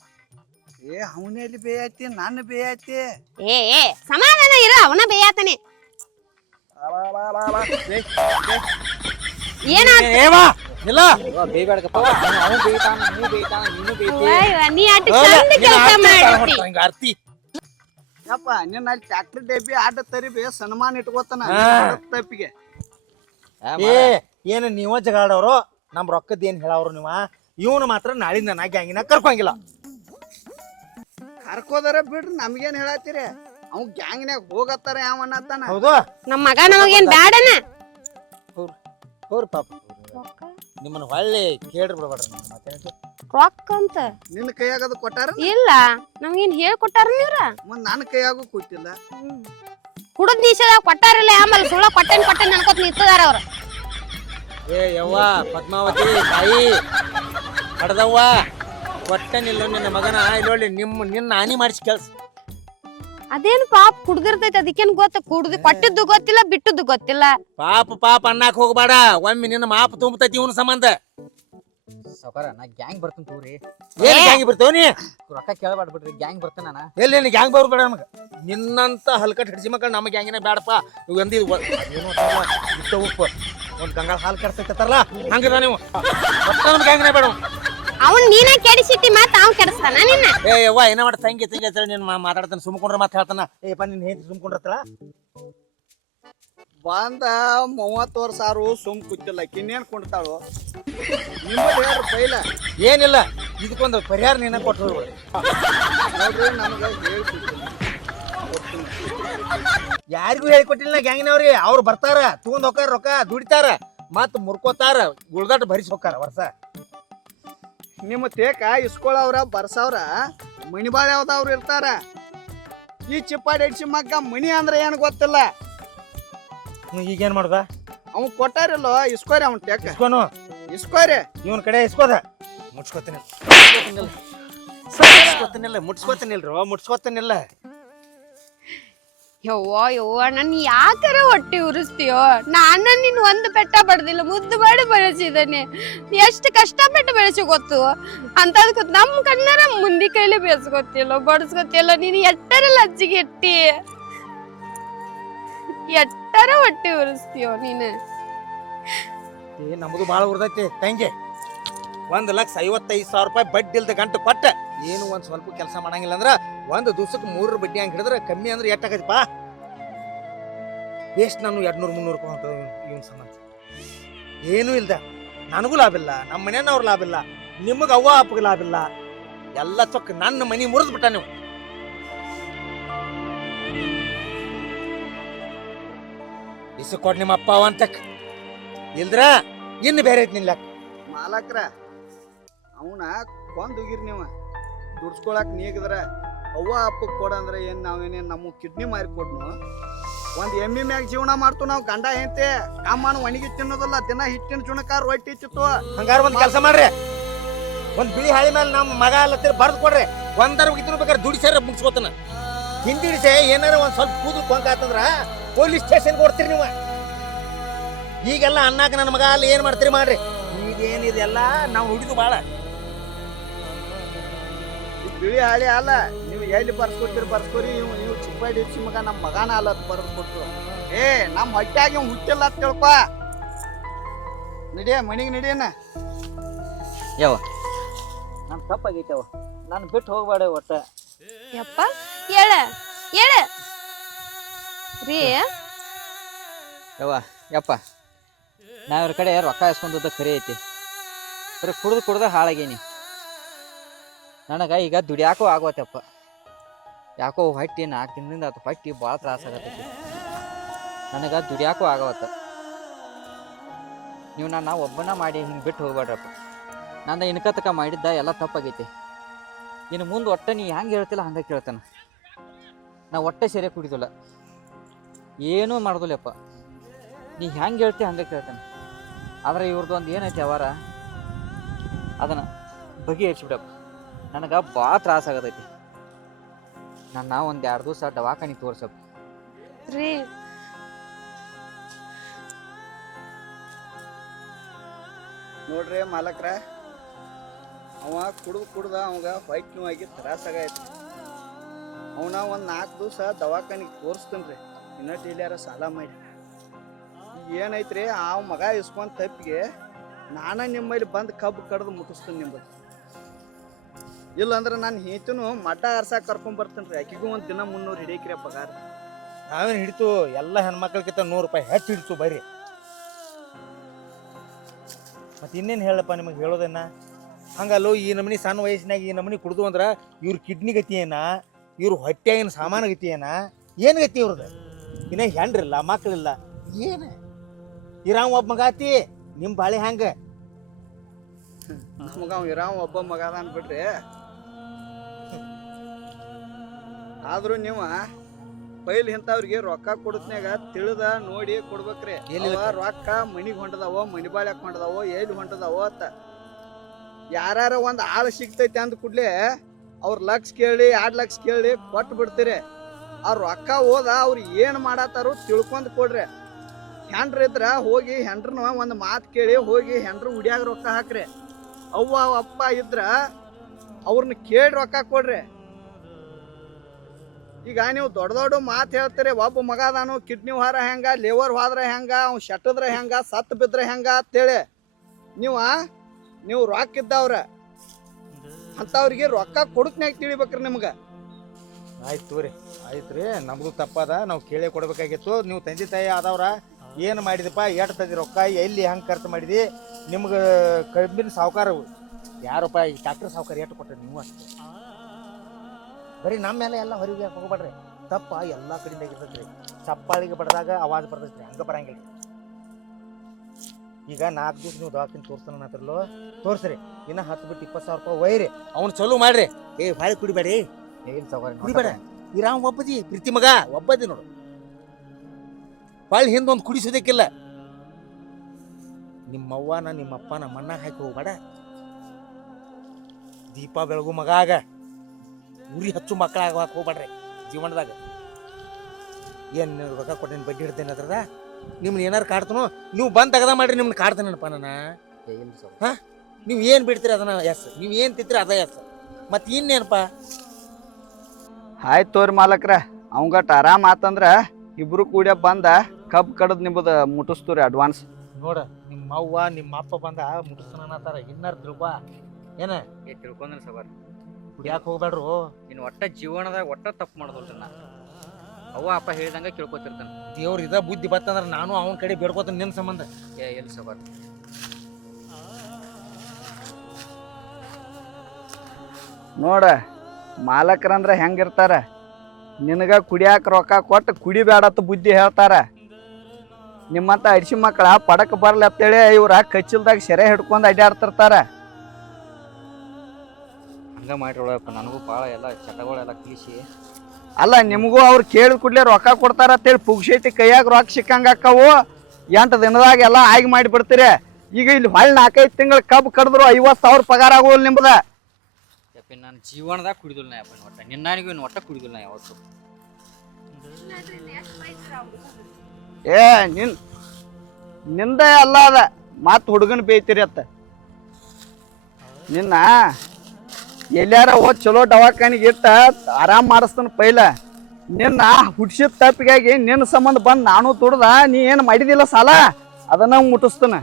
ಏ ಅವನಲ್ಲಿ ಬೇಯತಿ ನನ್ನ ಬೇಯತಿ ಏ ಸಮಾಧಾನ ಇರ ಅವನ ಬೇಯಾತನೆ ಏನ ಏವಾ ಇಲ್ಲ ಬೇಯ್ಬೇಡಕಪ್ಪ ಅವನು ಬೇಯ್ತಾನ ನೀನು ಬೇಯ್ತಾನ ನೀನು ಬೇಯ್ತಿ ನೀ ಅಟ್ ಚಂದ ಕೆಲಸ ಮಾಡ್ತಿ ಆರ್ತಿ ಯಪ್ಪ ನಿನ್ನ ಅಲ್ಲಿ ಟ್ರ್ಯಾಕ್ಟರ್ ಡಬ್ಬಿ ಆಟ ತರಿಬಿ ಸನ್ಮಾನ ಇಟ್ಕೋತಾನ ತಪ್ಪಿಗೆ ಏ ಏನು ನೀವ ಜಗಾಡೋರು ನಮ್ ರೊಕ್ಕದ ಏನ್ ಹೇಳವ್ರು ನೀವ ಇವನು ಮಾತ್ರ ನಾಳಿಂದ ನಾ ಗ್ಯಾಂಗಿನ ಕರ್ಕೊಂಗಿಲ್ಲ ಕರ್ಕೋದಾರ ಬಿಡ್ರಿ ನಮ್ಗೇನ್ ಹೇಳತ್ತೀರಿ ಅವ್ ಗ್ಯಾಂಗ್ನ್ಯಾಗ ಹೋಗತ್ತಾರ ಯಾವನ್ನತ್ತಾನ ಹೌದು ನಮ್ ಮಗ ನಮಗೇನ್ ಬ್ಯಾಡನ ಹೋರ್ ಪಾಪ ನಿಮ್ಮನ್ನ ಹೊಳ್ಳಿ ಕೇಳ್ರಿ ಬಿಡ್ಬೇಡ್ರಿ ಮಾತೇನಿತ್ತು ರೊಕ್ಕ ಅಂತ ನಿನ್ನ ಕೈಯಾಗ ಅದು ಕೊಟ್ಟಾರ ಇಲ್ಲ ನಮ್ಗೇನ್ ಹೇಳ್ಕೊಟ್ಟಾರ ನೀವ್ರ ಮತ್ ನನ್ನ ಕೈಯಾಗೂ ಕೊಟ್ಟಿಲ್ಲ ಕುಡದ್ ನೀಸದ ಕೊಟ್ಟಾರಿಲ್ಲ ಆಮೇಲೆ ಸುಳ್ಳ ಕೊಟ್ಟೆನ್ ಅನ್ಕೋತ ನಿಂತದಾರ ಅವ್ರ ಏ ಯವ್ವ ಪದ್ಮಾವತಿ ತಾಯಿ ಕಡ್ದವ್ವ ಕೊಟ್ಟನಿಲ್ಲ ನಿನ್ನ ಮಗನ ಇಲ್ಲೊಳ್ಳಿ ನಿನ್ನ ಹಾನಿ ಮಾಡಿಸಿ ಕೆಲ್ಸ ಅದೇನ್ ಪಾಪ ಕುಡ್ದಿರ್ತೈತಿ ಅದಕ್ಕೇನ್ ಗೊತ್ತ ಕುಡ್ದು ಕೊಟ್ಟಿದ್ದು ಗೊತ್ತಿಲ್ಲ ಬಿಟ್ಟದ್ದು ಗೊತ್ತಿಲ್ಲ ಪಾಪ ಅನ್ನಕ್ ಹೋಗ್ಬೇಡ ಒಮ್ಮೆ ನಿನ್ನ ಮಾಪ ತುಂಬತೈತಿ ಇವನ ಸಂಬಂಧ ಸಾವ್ಕಾರ ನಾ ಗ್ಯಾಂಗ್ ಬರ್ತೀನಿ ತಗೋರಿ ಏನ್ ಗ್ಯಾಂಗ್ ಬರ್ತಾವ ನೀ ರೊಕ್ಕ ಕೇಳಬೇಡ ಬಿಡ್ರಿ ಗ್ಯಾಂಗ್ ಬರ್ತಾನ ನಾ ಎಲ್ಲಿ ನೀನು ಗ್ಯಾಂಗ್ ಬರ್ಬೇಡ ನಮಗ ನಿನ್ನಂತ ಹಲ್ಕಟ್ ಹಿಡಿಸಿ ಮಕ್ಕಳು ನಮ್ಮ ಗ್ಯಾಂಗಿನ ಬೇಡಪ್ಪ ಇವ್ ಅಂದಿದ್ ಏನು ಉಪ್ಪು ಒಂದ್ ಗಂಗಾಳ ಹಾಲು ಕೆಡ್ಸೈತಲ್ಲ ಹಂಗದ ನೀವು ನಮ್ ಗ್ಯಾಂಗಿನ ಬೇಡ ಅವ್ನ್ ನೀನ ಕೆಡಿಸಿಟ್ಟಿ ಮತ್ತ ಅವ್ನ್ ಕೆಡಿಸ್ತಾನ ನಿನ್ನ ಏ ಯವ್ವ ಏನ ಮಾಡ ತಂಗಿ ಅಂತೇಳಿ ನೀನ್ ಮಾತಾಡ್ತಾನೆ ಸುಮ್ಕೊಂಡ್ರೆ ಮಾತು ಹೇಳ್ತಾನ ಏಪ್ಪ ನಿನ್ ಹೆಂಡತಿ ಸುಮ್ಕೊಂಡಿರ್ತಾಳ ಬಂದ 30 ವರ್ಷ ಆರು ಸುಮ್ ಕೂತಿಲ್ಲ ಕಿನ್ನೇನ್ ಕುಂಡ್ತಾಳು ನಿಮ್ಮದು ಹೇಳ್ರಿ ಪೈಲ ಏನಿಲ್ಲ ಇದಕ್ಕೊಂದು ಪರಿಹಾರ ನೀನ ಕೊಟ್ಟು ನೋಡ್ರಿ ನಮಗ ಹೇಳ್ಕೊಟ್ಟಿಲ್ಲ ಯಾರಿಗೂ ಹೇಳಿಕೊಟ್ಟಿಲ್ಲ ಗ್ಯಾಂಗಿನವ್ರಿ ಅವ್ರು ಬರ್ತಾರ ತಗೊಂಡ್ ಹೋಗಾರ ರೊಕ್ಕ ದುಡಿತಾರ ಮತ್ ಮುರ್ಕೋತಾರ ಉಳ್ದಾಟ ಭರಿಸಿ ಹೋಗಾರ ವರ್ಷ ನಿಮ್ಮ ತೇಕ ಇಸ್ಕೊಳವ್ರ ಬರ್ಸವ್ರ ಮಣಿ ಬಾಳ ಯಾವ್ದವ್ರು ಇರ್ತಾರ ಈ ಚಿಪ್ಪಾಡಿ ಹಿಡ್ಸಿ ಮಗ್ಗ ಮಣಿ ಅಂದ್ರೆ ಏನ್ ಗೊತ್ತಿಲ್ಲ ಈಗೇನ್ ಮಾಡ್ದ ಅವ್ ಕೊಟ್ಟಾರಿಲ್ಲೋ ಇಸ್ಕೋರಿ ಅವ್ನ ಟೇಕ ಇಸ್ಕೊನು ಇಸ್ಕೋರಿ ಇವನ್ ಕಡೆ ಇಸ್ಕೋದ ಮುಟ್ಸ್ಕೊತೀನಿಲ್ಲ ಯವ್ವ ನನ್ ಯಾಕರ ಹೊಟ್ಟೆ ಉರಿಸ್ತೀಯೋ ನಾನು ನಿನ್ ಒಂದು ಪೆಟ್ಟ ಬಡ್ದಿಲ್ಲ ಮುದ್ದು ಮಾಡಿ ಬೆಳೆಸಿದಾನೆ ಎಷ್ಟು ಕಷ್ಟಪಟ್ಟು ಬೆಳೆಸಿ ಗೊತ್ತು ಅಂತದಕ್ಕೆ ನಮ್ ಕಣ್ಣರ ಮುಂದಿ ಕೈಲಿ ಬೇಸ್ಕೊತಿಲ್ಲ ಬಡಿಸ್ಕೊತಿಲ್ಲ ನೀನು ಎಟ್ಟರ ಲಜ್ಜಿಗೆ ಎಟ್ಟಿ ಎಟ್ಟರ ಹೊಟ್ಟೆ ಉರಿಸ್ತೀಯೋ ನೀನು ನಮ್ದು ಬಾಳ ಉರ್ದೈತಿ ತಂಗಿ 1,55,000 ರೂಪಾಯಿ ಬಡ್ಡಿ ಇಲ್ದ ಗಂಟು ಕೊಟ್ಟ ಏನು ಒಂದ್ ಸ್ವಲ್ಪ ಕೆಲಸ ಮಾಡಂಗಿಲ್ಲ ಅಂದ್ರ ಒಂದ್ ದಿವ್ಸಕ್ಕೆ 3 ಬಡ್ಡಿ ಹಂಗ ಹಿಡಿದ್ರ ಕಮ್ಮಿ ಅಂದ್ರೆ ಎಷ್ಟಾಗೈತಿಪ್ಪ ಎಷ್ಟು ನಾನು 200-300 ರೂಪಾಯಿ ಹೊಂಟದ ಇವನ್ ಸಂಬಂಧ ಏನೂ ಇಲ್ದ ನನಗೂ ಲಾಭ ಇಲ್ಲ ನಮ್ಮ ಮನೆಯವ್ರ ಲಾಭ ಇಲ್ಲ ನಿಮಗ ಅವ್ವ ಅಪ್ಪಗ ಲಾಭ ಇಲ್ಲ ಎಲ್ಲ ಚೊಕ್ಕ ನನ್ನ ಮನಿ ಮುರಿದ್ ಬಿಟ್ಟ ನೀವು ಇಸ್ಕೊಡ್ ನಿಮ್ಮ ಅಪ್ಪ ಅಂತಕ್ ಇಲ್ದ್ರ ಇನ್ನು ಬೇರೆ ಐತಿ ನಿಲ್ಲ ಮಾಲಕ್ರ ಅವನ ಕೊಂದ್ ಹೋಗಿರಿ ನೀವು ದುಡ್ಸ್ಕೊಳಕ್ ನೀಗಿದ್ರ ಅವ್ವ ಅಪ್ಪ ಕೊಡಂದ್ರೆ ಏನ್ ನಾವೇನೇನ್ ನಮ್ಮ ಕಿಡ್ನಿ ಮಾರಿ ಕೊಡ್ನು ಒಂದ್ ಎಮ್ಮಿ ಮ್ಯಾಗ ಜೀವನ ಮಾಡ್ತು ನಾವು ಗಂಡ ಹೆಂತೆ ಕಾಮನ್ ಒಣಗಿ ತಿನ್ನೋದಲ್ಲ ದಿನ ಹಿಟ್ಟಿನ ಚುಣಕಾರ ರೊಟ್ಟಿ ಚಿತ್ತು. ಹಂಗಾರ ಒಂದ್ ಕೆಲಸ ಮಾಡ್ರಿ, ಒಂದ್ ಬಿಳಿ ಹಾಳಿ ಮೇಲೆ ನಮ್ಮ ಮಗ ಅಲ್ಲತ್ತಿರ ಬರ್ದ್ ಕೊಡ್ರಿ, ಒಂದರ ಇದ್ರ ಬೇಕಾದ್ರೆ ದುಡಿಸ್ಯಾರ ಮುಗಿಸ್ಕೋತಾನ. ಹಿಂದಿಡಿಸಿ ಏನಾರ ಒಂದ್ ಸ್ವಲ್ಪ ಕೂದಲು ಕೊಂಕ ಆತಂದ್ರ ಪೊಲೀಸ್ ಸ್ಟೇಷನ್ ಕೊಡ್ತೀರಿ ನೀವು. ಈಗೆಲ್ಲ ಅನ್ನಾಕ ನನ್ನ ಮಗ ಅಲ್ಲಿ ಏನ್ ಮಾಡ್ತೀರಿ ಮಾಡ್ರಿ, ಈಗೇನಿದೆಲ್ಲ ನಾವು ಹುಡುದು ಬಾಳ ಬಿಳಿ ಹಾಳಿ ಅಲ್ಲ, ನೀವು ಎಲ್ಲಿ ಬರ್ಸ್ಕೊಡ್ತೀರಿ ಬರ್ಸ್ಕೊರಿ. ನೀವು ಚಿಪ್ಪಾಡಿ ಹೆಚ್ಚಿ ಮಗ ನಮ್ಮ ಮಗನ ಅಲ್ಲ ಬರ್ದ್ ಕೊಟ್ರು. ಏ ನಮ್ಮ ಹೊಟ್ಯಾಗಿ ಹುಟ್ಟಿಲ್ಲ ಅಂತ ತಿಳ್ಕೊ. ನಡಿಯ ಮನಿಗೆ ನಡಿಯನ. ಯಾವ ನಾನು ತಪ್ಪಾಗೈತವ, ನಾನು ಬಿಟ್ಟು ಹೋಗ್ಬೇಡ ಒಟ್ಟ. ಯಪ್ಪ ಹೇಳ ಹೇಳ ರೀ. ಯಪ್ಪ ನಾವ್ರ ಕಡೆ ರೊಕ್ಕ ಇಸ್ಕೊಂಡದ ಖರೆ ಐತಿ, ಬರೀ ಕುಡ್ದು ಹಾಳಾಗೇನಿ. ನನಗೆ ಈಗ ದುಡಿಯಾಕೋ ಆಗೋತಪ್ಪ. ಯಾಕೋ ಹೊಟ್ಟಿ 4 ದಿನದಿಂದ ಅದು ಹೊಟ್ಟಿ ಭಾಳ ತ್ರಾಸ ಆಗತ್ತೈತಿ. ನನಗೆ ದುಡಿಯಾಕೋ ಆಗವತ್ತ. ನೀವು ನನ್ನ ಒಬ್ಬನ ಮಾಡಿ ಹಿಂಗೆ ಬಿಟ್ಟು ಹೋಗ್ಬೇಡ್ರಪ್ಪ. ನಂದು ಇನ್ಕತಕ ಮಾಡಿದ್ದ ಎಲ್ಲ ತಪ್ಪಾಗೈತಿ. ಇನ್ನು ಮುಂದೆ ಒಟ್ಟ ನೀ ಹೆಂಗೆ ಹೇಳ್ತಿಲ್ಲ ಹಂಗೆ ಕೇಳ್ತಾನೆ. ನಾ ಒಟ್ಟೆ ಸೆರೆ ಕುಡಿದಿಲ್ಲ, ಏನೂ ಮಾಡೋದಿಲ್ಲಪ್ಪ. ನೀ ಹೆಂಗೆ ಹೇಳ್ತಿ ಹಂಗೆ ಕೇಳ್ತಾನೆ. ಆದರೆ ಇವ್ರದ್ದು ಒಂದು ಏನೈತಿ ಅವರ ಅದನ್ನು ಬಗೆಹರಿಸ್ಬಿಡಪ್ಪ. ನನಗೆ ಭಾಳ ತ್ರಾಸ ಆಗತೈತಿ. ನನ್ನ ಒಂದು 2 ದಿವಸ ದವಾಖಾನೆ ತೋರ್ಸಪ್ಪ. ರೀ ನೋಡ್ರಿ ಮಾಲಕ್ರ, ಅವ ಕುಡ್ದ ಅವಾಗ ಹೊಯ್ಟ್ ನೋವಾಗಿ ತ್ರಾಸಾಗೈತಿ. ಅವನ ಒಂದು 4 ದಿವಸ ದವಾಖಾನಿಗೆ ತೋರಿಸ್ತೇನ್ರಿ. ಇನ್ನಟ್ಟು ಇಲ್ಲಾರ ಸಾಲ ಮಾಡಿ ಈಗ ಏನೈತ್ರಿ ಆ ಮಗ ಇಸ್ಕೊಂಡ್ ತಪ್ಪಿಗೆ ನಾನ ನಿಮ್ಮಲ್ಲಿ ಬಂದು ಕಬ್ಬು ಕಡ್ದು ಮುಟ್ಟಿಸ್ತೇನೆ ನಿಮ್ಮದು. ಇಲ್ಲಂದ್ರೆ ನಾನು ಹೇತನು ಮಠ ಆರ್ಸಾಕ್ ಕರ್ಕೊಂಡ್ ಬರ್ತೇನ್ರಿ. ಆಕಿಗೂ ಒಂದು ದಿನ 300 ಹಿಡಿಯಕ್ರಿ ಪಗಾರ. ನಾವೇನು ಹಿಡಿತು, ಎಲ್ಲ ಹೆಣ್ಮಕ್ಳಿಗಿಂತ 100 ರೂಪಾಯಿ ಹೆಚ್ಚು ಹಿಡಿತು ಬರ್ರಿ. ಮತ್ತೆ ಇನ್ನೇನು ಹೇಳಪ್ಪ ನಿಮಗೆ ಹೇಳೋದನ್ನ. ಹಂಗಲ್ಲೋ ಈ ನಮನಿ ಸಣ್ಣ ವಯಸ್ಸಿನಾಗ ಈ ನಮನಿ ಕುಡ್ದು ಅಂದ್ರೆ ಇವ್ರ ಕಿಡ್ನಿ ಗತಿ ಏನ, ಇವ್ರ ಹೊಟ್ಟೆಗಿನ ಸಾಮಾನು ಗತಿ ಏನ, ಏನು ಗತಿ ಇವ್ರದ್ದು? ಇನ್ನ ಹೆಣ್ರಿಲ್ಲ ಮಕ್ಳಿಲ್ಲ, ಏನು ಇರಾವ್ ಒಬ್ಬ ಮಗ ಆತಿ ನಿಮ್ಮ ಬಾಳೆ ಹಂಗೆ. ಮಗ ಅವ ಇರಾವ್ ಒಬ್ಬ ಮಗ ಅದ ಅನ್ಬಿಟ್ರಿ. ಆದ್ರೂ ನೀವು ಪೈಲ್ ಇಂಥವ್ರಿಗೆ ರೊಕ್ಕ ಕೊಡತ್ನ್ಯಾಗ ತಿಳಿದ ನೋಡಿ ಕೊಡ್ಬೇಕ್ರಿ. ರೊಕ್ಕ ಮನಿಗ್ ಹೊಂಟದಾವೋ, ಮನಿ ಬಾಳ್ಯಾಕ ಹೊಂಟದಾವೋ, ಎಲ್ಲಿ ಹೊಂಟದಾವೋ ಅಂತ. ಯಾರ ಒಂದ್ ಆಳು ಸಿಗ್ತೈತಿ ಅಂದ ಕೂಡ್ಲೆ ಅವ್ರ ಲಕ್ಷ ಕೇಳಿ 2 ಲಕ್ಷ ಕೇಳಿ ಕೊಟ್ಟು ಬಿಡ್ತೀರಿ. ಅವ್ರ ರೊಕ್ಕ ಹೋದ ಅವ್ರು ಏನ್ ಮಾಡತ್ತಾರೋ ತಿಳ್ಕೊಂಡ್ ಕೊಡ್ರಿ. ಹೆಂಡ್ರ ಇದ್ರ ಹೋಗಿ ಹೆಂಡ್ರನ ಒಂದ್ ಮಾತು ಕೇಳಿ ಹೋಗಿ ಹೆಂಡ್ರು ಹುಡಿಯಾಗ ರೊಕ್ಕ ಹಾಕ್ರಿ. ಅವ್ವ ಅಪ್ಪ ಇದ್ರ ಅವ್ರನ್ನ ಕೇಳಿ ರೊಕ್ಕ ಕೊಡ್ರಿ. ಈಗ ನೀವು ದೊಡ್ಡ ಮಾತು ಹೇಳ್ತೀರಿ, ಒಬ್ಬ ಮಗ ಅದಾನು ಕಿಡ್ನಿ ಹಾರ ಹೆಂಗ, ಲಿವರ್ ಹೋದ್ರ ಹೆಂಗ, ಅವ್ನು ಶಟ್ಟದ್ರ ಹೆಂಗ, ಸತ್ ಬಿದ್ರ ಹೆಂಗ ಅಂತೇಳಿ ನೀವು ರೊಕ್ಕ ಇದ್ದವ್ರ ಅಂತವ್ರಿಗೆ ರೊಕ್ಕ ಕೊಡತ್ನ್ಯಾಗ ತಿಳಿಬೇಕ್ರಿ ನಿಮ್ಗೆ. ಆಯ್ತು ರೀ, ಆಯ್ತು ರೀ, ನಮಗೂ ತಪ್ಪದ, ನಾವು ಕೇಳೇ ಕೊಡ್ಬೇಕಾಗಿತ್ತು. ನೀವು ತಂದೆ ತಾಯಿ ಆದವ್ರ ಏನು ಮಾಡಿದಪ್ಪ, ಎಷ್ಟು ತಂದಿ ರೊಕ್ಕ, ಎಲ್ಲಿ ಹೆಂಗೆ ಖರ್ಚು ಮಾಡಿದಿ? ನಿಮ್ಗೆ ಕಬ್ಬಿನ ಸಾವುಕಾರ ಯಾರಪ್ಪ ಈ ಟ್ಯಾಕ್ಟರ್ ಸಾವುಕಾರ ಎಷ್ಟು ಕೊಟ್ಟರೆ ನೀವು ಅಷ್ಟೇ. ಬರೀ ನಮ್ಮ ಮೇಲೆ ಎಲ್ಲ ಹೊರಗೆ ಹೋಗ್ಬೇಡ್ರಿ. ತಪ್ಪ ಎಲ್ಲ ಕಡೆಯಿಂದ ಇರ್ತೈತೆ ರೀ. ಚಪ್ಪಾಳಿಗೆ ಬಡ್ದಾಗ ಆವಾಜ್ ಬರ್ತೈತೆ ರೀ, ಹಂಗೆ ಬರಂಗಿಲ್ಲ. ಈಗ 4 ದಿವಸ ನೀವು ದವಾಖಾನೆ ತೋರಿಸ್ತಾನ ಹತ್ರಲ್ಲೋ ತೋರಿಸ್ರಿ. ಇನ್ನು 10 ಬಿಟ್ಟು 20,000 ರೂಪಾಯಿ ಒಯ್ರಿ. ಅವ್ನು ಚಲೋ ಮಾಡ್ರಿ. ಏ ಬಾಳೆ ಕುಡಿಬೇಡಿ, ಏನು ಸವಾರಿ ಕುಡಿಬೇಡ. ಇರಾಮ್ ಒಬ್ಬದಿ ಪ್ರೀತಿ ಮಗ ಒಬ್ಬದಿ ನೋಡು. ಬಾಳೆ ಹಿಂದೊಂದು ಕುಡಿಸೋದಕ್ಕಿಲ್ಲ. ನಿಮ್ಮವ್ವನ ನಿಮ್ಮಪ್ಪನ ಮಣ್ಣಾಗ ಹಾಕಿ ಹೋಗ್ಬೇಡ. ದೀಪ ಬೆಳಗು ಮಗ ಆಗ, ಉರಿ ಹಚ್ಚು ಮಕ್ಕಳಾಗ ಹೋಗ್ಬೇಡ್ರಿ ಜೀವನದಾಗ. ಏನು ರೊಕ್ಕ ಕೊಟ್ಟೇನು ಬಡ್ಡಿ ಹಿಡ್ತೇನೆ ಅದ್ರದ ನಿಮ್ನ ಏನಾರು ಕಾಡ್ತಾನೋ ನೀವು ಬಂದು ತೆಗದ ಮಾಡ್ರಿ. ನಿಮ್ನ ಕಾಡ್ತಾನಪ್ಪ ನಾನು. ಹಾಂ ನೀವು ಏನು ಬಿಡ್ತೀರಿ ಅದನ್ನ ಎಸ್, ನೀವು ಏನು ತಿಂತೀರಿ ಅದ ಎಸ್. ಮತ್ತು ಇನ್ನೇನಪ್ಪ? ಆಯ್ತು ತೋರಿ ಮಾಲಕ್ರ, ಅವಂಗಟ್ ಆರಾಮ್ ಆತಂದ್ರ ಇಬ್ರು ಕೂಡ ಬಂದ ಕಬ್ಬು ಕಡದ್ ನಿಮ್ಮದು ಮುಟ್ಟಿಸ್ತೂರಿ ಅಡ್ವಾನ್ಸ್. ನೋಡ ನಿಮ್ಮ ಅವ್ವ ನಿಮ್ಮ ಅಪ್ಪ ಬಂದ ಮುಟ್ಟಿಸ್ತಾನತ್ತಾರ. ಇನ್ನಾರು ತಿಳ್ಕೊ ಏನ ತಿಳ್ಕೊಂಡ್ರೆ ಸವಾರಿ ಕುಡಿಯಾಕೆ ಹೋಗ್ಬೇಡ್ರು. ಇನ್ನು ಒಟ್ಟ ಜೀವನದಾಗ ಒಟ್ಟ ತಪ್ಪು ಮಾಡೋದಿಲ್ಲ. ನಾ ಅವ್ವ ಅಪ್ಪ ಹೇಳ್ದಂಗ ಕೇಳ್ಕೊತಿರ್ತಾನೆ. ದೇವ್ರ ಇದ ಬುದ್ಧಿ ಬತ್ತಂದ್ರೆ ನಾನು ಅವನ ಕಡೆ ಬೇಡ್ಕೋತಾನೆ ನಿನ್ನ ಸಂಬಂಧ. ಎಲ್ಲಿ ಸವಾರಿ ನೋಡ ಮಾಲಕ್ರಂದ್ರ ಹೆಂಗಿರ್ತಾರ, ನಿನಗ ಕುಡಿಯಾಕ ರೊಕ್ಕ ಕೊಟ್ಟು ಕುಡಿಬೇಡತ್ತ ಬುದ್ಧಿ ಹೇಳ್ತಾರ. ನಿಮ್ಮಂತ ಅಡಿಸಿ ಮಕ್ಕಳ ಪಡಕ್ ಬರ್ಲಿ ಅಂತೇಳಿ ಇವ್ರ ಕಚ್ಚಿಲ್ದಾಗ ಸೆರೆ ಹಿಡ್ಕೊಂಡು ಅಡ್ಡಾಡ್ತಿರ್ತಾರ. ಹಂಗ ಮಾಡಿರೊಳಪ್ಪ ನನಗೂ ಭಾಳ ಎಲ್ಲ ಚಟಗಳೆಲ್ಲ ಕಲಿಸಿ. ಅಲ್ಲ ನಿಮಗೂ ಅವ್ರು ಕೇಳಿದ ಕೂಡಲೇ ರೊಕ್ಕ ಕೊಡ್ತಾರ ಅಂತೇಳಿ ಪುಗ್ಶೆಟ್ಟಿ ಕೈಯಾಗ ರೊಕ್ಕ ಸಿಕ್ಕಂಗ ಅಕ್ಕವು 8 ದಿನದಾಗ ಎಲ್ಲ ಆಗಿ ಮಾಡಿ ಬಿಡ್ತೀರಿ. ಈಗ ಇಲ್ಲಿ ಹೊಳ್ಳಿ 4-5 ತಿಂಗಳ ಕಬ್ಬು ಕಡಿದ್ರು 50,000 ಪಗಾರ ಆಗೋಲ್ಲ ನಿಮ್ದ. ಯಪ್ಪ ನಾನು ಜೀವನದಾಗ ಕುಡಿದಿಲ್ಲ ನಾ ಯಪ್ಪ ಒಟ್ಟ ನಿನ್ನಾನಿಗೂ ಇನ್ನು ಒಟ್ಟ ಕುಡಿದಿಲ್ಲ ನಾ ಯಾವತ್ತು. ಏ ನಿಂದ ಅಲ್ಲ ಅದ ಮತ್ ಹುಡುಗನ ಬೇಯ್ತಿರಿ ಅತ್ತ. ನಿನ್ನ ಎಲ್ಲಾರ ಹೋದ್ ಚಲೋ ದವಾಖಾನಿಗೆ ಇಟ್ಟ ಆರಾಮ್ ಮಾಡಿಸ್ತಾನ ಪೈಲ. ನಿನ್ನ ಹುಡ್ಸಿದ ತಪ್ಪಿಗಾಗಿ ನಿನ್ನ ಸಂಬಂಧ ಬಂದ್ ನಾನು ತುಡ್ದ ನೀ ಏನ್ ಮಾಡಿದಿಲ್ಲ ಸಾಲ ಅದನ್ನ ಮುಟ್ಟಿಸ್ತಾನ.